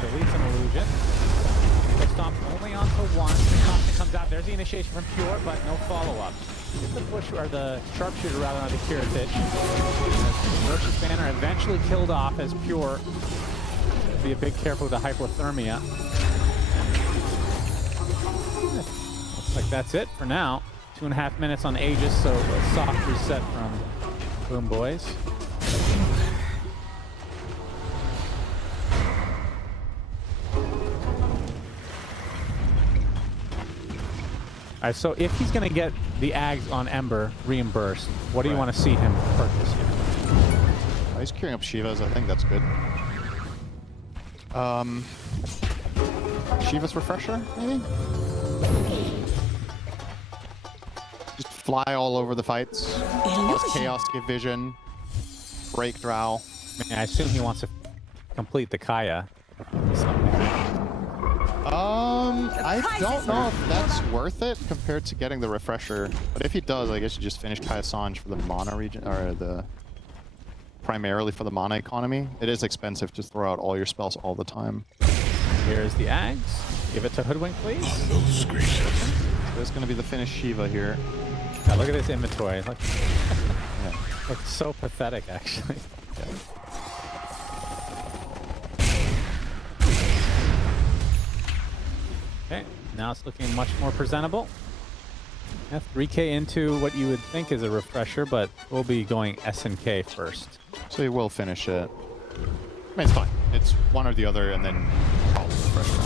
delete some illusion. Stomp only onto 1. Thompson comes out. There's the initiation from Pure, but no follow-up. Get the push, or the sharpshooter rather, on the TridentZ. Roche's banner eventually killed off as Pure Be a bit careful with the hypothermia. Looks like that's it for now. 2.5 minutes on Aegis, so a soft reset from Boom Boys. Alright, so if he's gonna get the Ags on Ember reimbursed, what do you want to see him purchase here? Oh, he's queuing up Shivas, I think that's good. Shiva's refresher, maybe? Just fly all over the fights. Cause chaos, give vision, break drow. I assume he wants to complete the Kaya. I don't know if that's worth it compared to getting the refresher. But if he does, I guess you just finish Kaya Sanj for the mana region, or the primarily for the mana economy. It is expensive to throw out all your spells all the time. Here's the Ags. Give it to Hoodwink, please. So there's going to be the finished Shiva here. Now look at this inventory. Look, looks so pathetic, actually. Okay, now it's looking much more presentable. Yeah, 3K into what you would think is a refresher, but we'll be going S&K first. So you will finish it. I mean, it's fine. It's one or the other, and then probably refresher.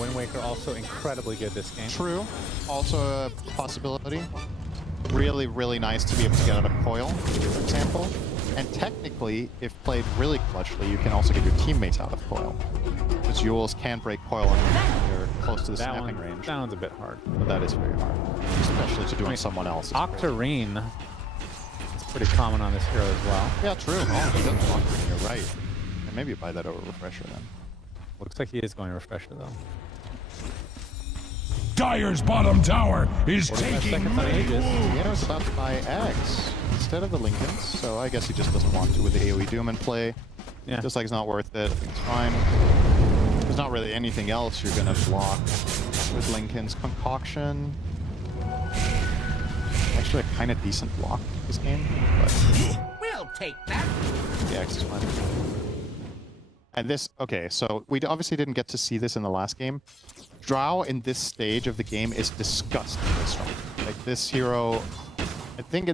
Wind Waker also incredibly good this game. True. Also a possibility. Really, really nice to be able to get out of coil, for example. And technically, if played really clutchly, you can also get your teammates out of coil. Because Yules can break coil when you're close to the snapping range. Sounds a bit hard. But that is very hard. Especially to do on someone else. Octarine is pretty common on this hero as well. Yeah, true. Oh, he does Octarine, you're right. And maybe you buy that over Refresher then. Looks like he is going Refresher though. Dire's bottom tower is taking many wounds. Yeah, I was about to buy Ags instead of the Lincolns, so I guess he just doesn't want to with the AoE Doom in play. Yeah. Just like it's not worth it. I think it's fine. There's not really anything else you're gonna block with Lincoln's Concoction. Actually, a kind of decent block this game, but We'll take that. the Axe is fine. And this, okay, so we obviously didn't get to see this in the last game. Drow in this stage of the game is disgustingly strong. Like this hero, I think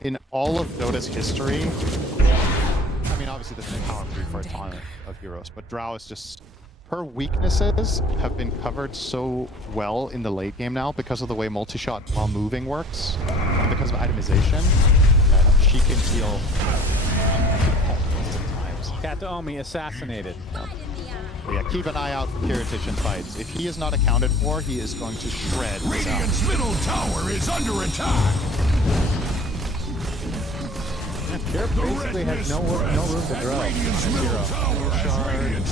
in all of Dota's history, I mean obviously this is power creep for a ton of heroes, but Drow is just, her weaknesses have been covered so well in the late game now because of the way multi-shot while moving works, and because of itemization, she can heal times. Kataomi assassinated. But yeah, keep an eye out for Kiritich in fights. If he is not accounted for, he is going to shred. Radiant's middle tower is under attack. Kirit basically has no room to grow. Radiant's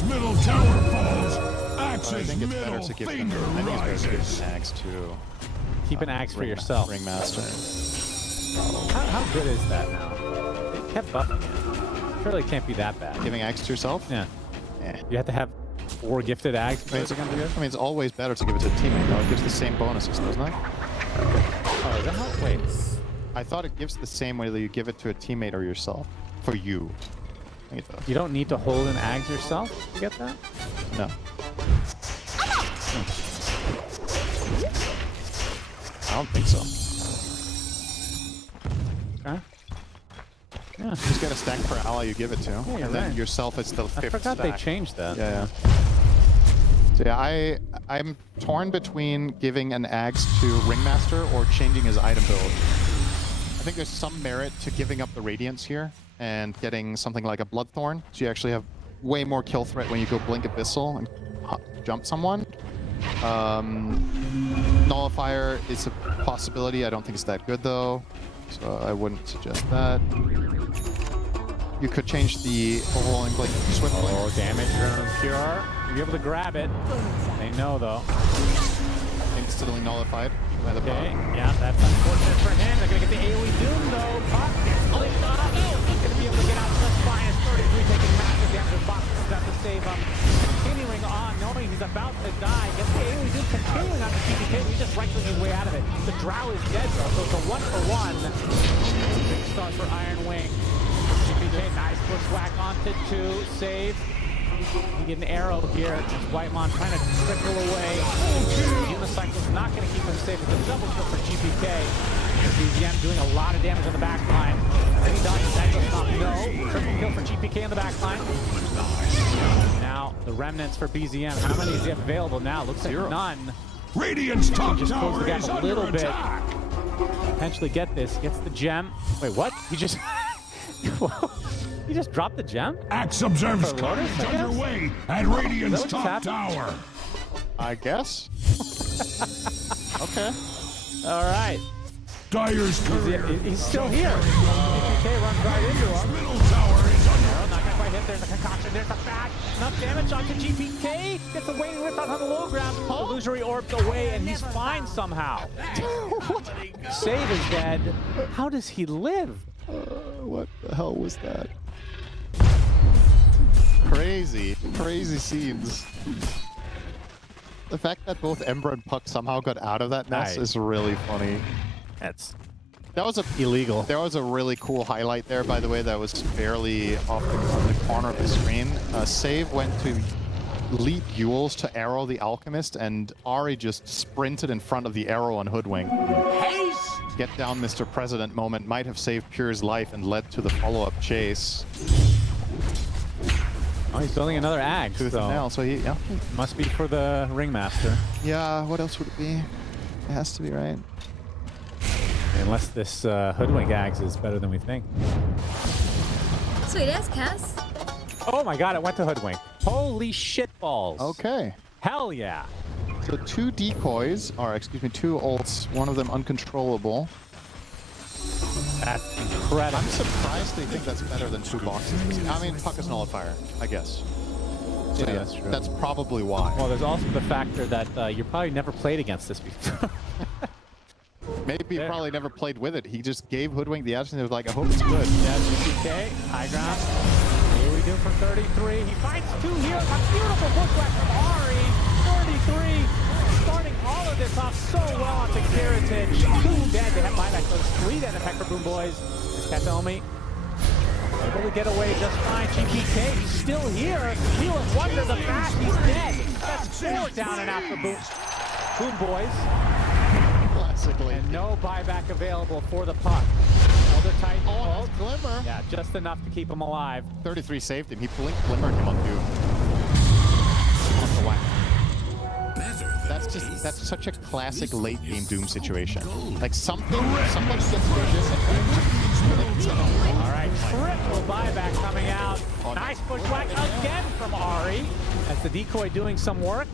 middle tower falls. I think it's better to give him. I think it's better to give him an axe too. Keep an axe for yourself. Ringmaster. How good is that now? They kept buffing it. Surely it can't be that bad. Giving axe to yourself? Yeah. Eh. You have to have 4 gifted ags. I mean, it's always better to give it to a teammate, though. It gives the same bonuses, doesn't it? Oh, is that how? Wait. I thought it gives the same way that you give it to a teammate or yourself. For you. I think it does. You don't need to hold an ags yourself to get that? No. I don't think so. Okay. Yeah. Just get a stack per ally you give it to, and then yourself is the 5th stack. I forgot they changed that. Yeah. So yeah, I'm torn between giving an Axe to Ringmaster or changing his item build. I think there's some merit to giving up the Radiance here and getting something like a Bloodthorn, so you actually have way more kill threat when you go Blink Abyssal and jump someone. Nullifier is a possibility. I don't think it's that good though, so I wouldn't suggest that. You could change the overwhelming Blink swiftly. Oh, damage from Pure. You'll be able to grab it. They know though. Instantly nullified by the bot. Yeah, that's unfortunate for him. They're gonna get the AoE Doom though. Pop gets blinked off. He's gonna be able to get out just fine. As 33 taking massive damage. The bot is about to save him. Continuing on, knowing he's about to die. Gets the AoE Doom continuing on the TPK. He's just right-clicking his way out of it. The Drow is dead though, so it's a 1-for-1. Big start for Iron Wing. GPK, nice bushwhack onto 2, save. You get an arrow here. Whitemon trying to trickle away. Unicycle's not going to keep him safe. It's a double kill for GPK. BZM doing a lot of damage on the back line. Any dodges that goes off? No. Triple kill for GPK on the back line. Now the remnants for BZM. How many does he have available now? Looks like none. Radiant's top just close the tower gap is a little under bit. attack. Potentially get this. Gets the gem. Wait, what? He just... He just dropped the gem? Axe observes For Lotus, carnage I guess? underway at Radiant's Is that what just top happened? tower. I guess. Okay. All right. Dyer's career. He's still here. GPK runs right into him. Middle tower is under. Arrow not gonna quite hit. There's a concoction. There's a bash. Enough damage onto GPK. Gets the waiting rift on the low ground. Illusory orbs away, and he's fine somehow. Save is dead. How does he live? What the hell was that? Crazy, crazy scenes. The fact that both Ember and Puck somehow got out of that mess is really funny. That was illegal. There was a really cool highlight there, by the way, that was barely off on the corner of the screen. Save went to lead Yules to arrow the Alchemist, and Ari just sprinted in front of the arrow on Hoodwink. Get down, Mr. President moment might have saved Pure's life and led to the follow-up chase. Oh, he's building another Ag, so he must be for the Ringmaster. Yeah, what else would it be? It has to be, right? Unless this Hoodwink Ags is better than we think. Sweet ass, Cass. Oh my god, it went to Hoodwink. Holy shitballs. Okay. Hell yeah. So 2 decoys, or excuse me, 2 ults, one of them uncontrollable. That's incredible. I'm surprised they think that's better than 2 boxes. I mean, Puck is nullifier, I guess. So yeah, that's true. That's probably why. Well, there's also the factor that you probably never played against this before. Maybe he probably never played with it. He just gave Hoodwink the action and was like, I hope it's good. Yeah, GPK, high ground. What do we do from 33? He finds 2 here. A beautiful bushwhack from Ari. 33. Starting all of this off so well onto Heritage. 2 dead. They have buyback. So it's 3 dead attack for Boom Boys. It's Katomi. Able to get away just fine. GPK, he's still here. Wheel of Wonder, the bash, he's dead. That's 4 down and out for Boom Boys. Classically. And no buyback available for the Puck. Another tight Oh, Glimmer. Yeah, just enough to keep him alive. 33 saved him. He blinked Glimmered him on Doom. That's such a classic late game Doom situation. Like somebody gets vicious and Alright, triple buyback coming out. Nice bushwhack again from Ari. As the decoy doing some work.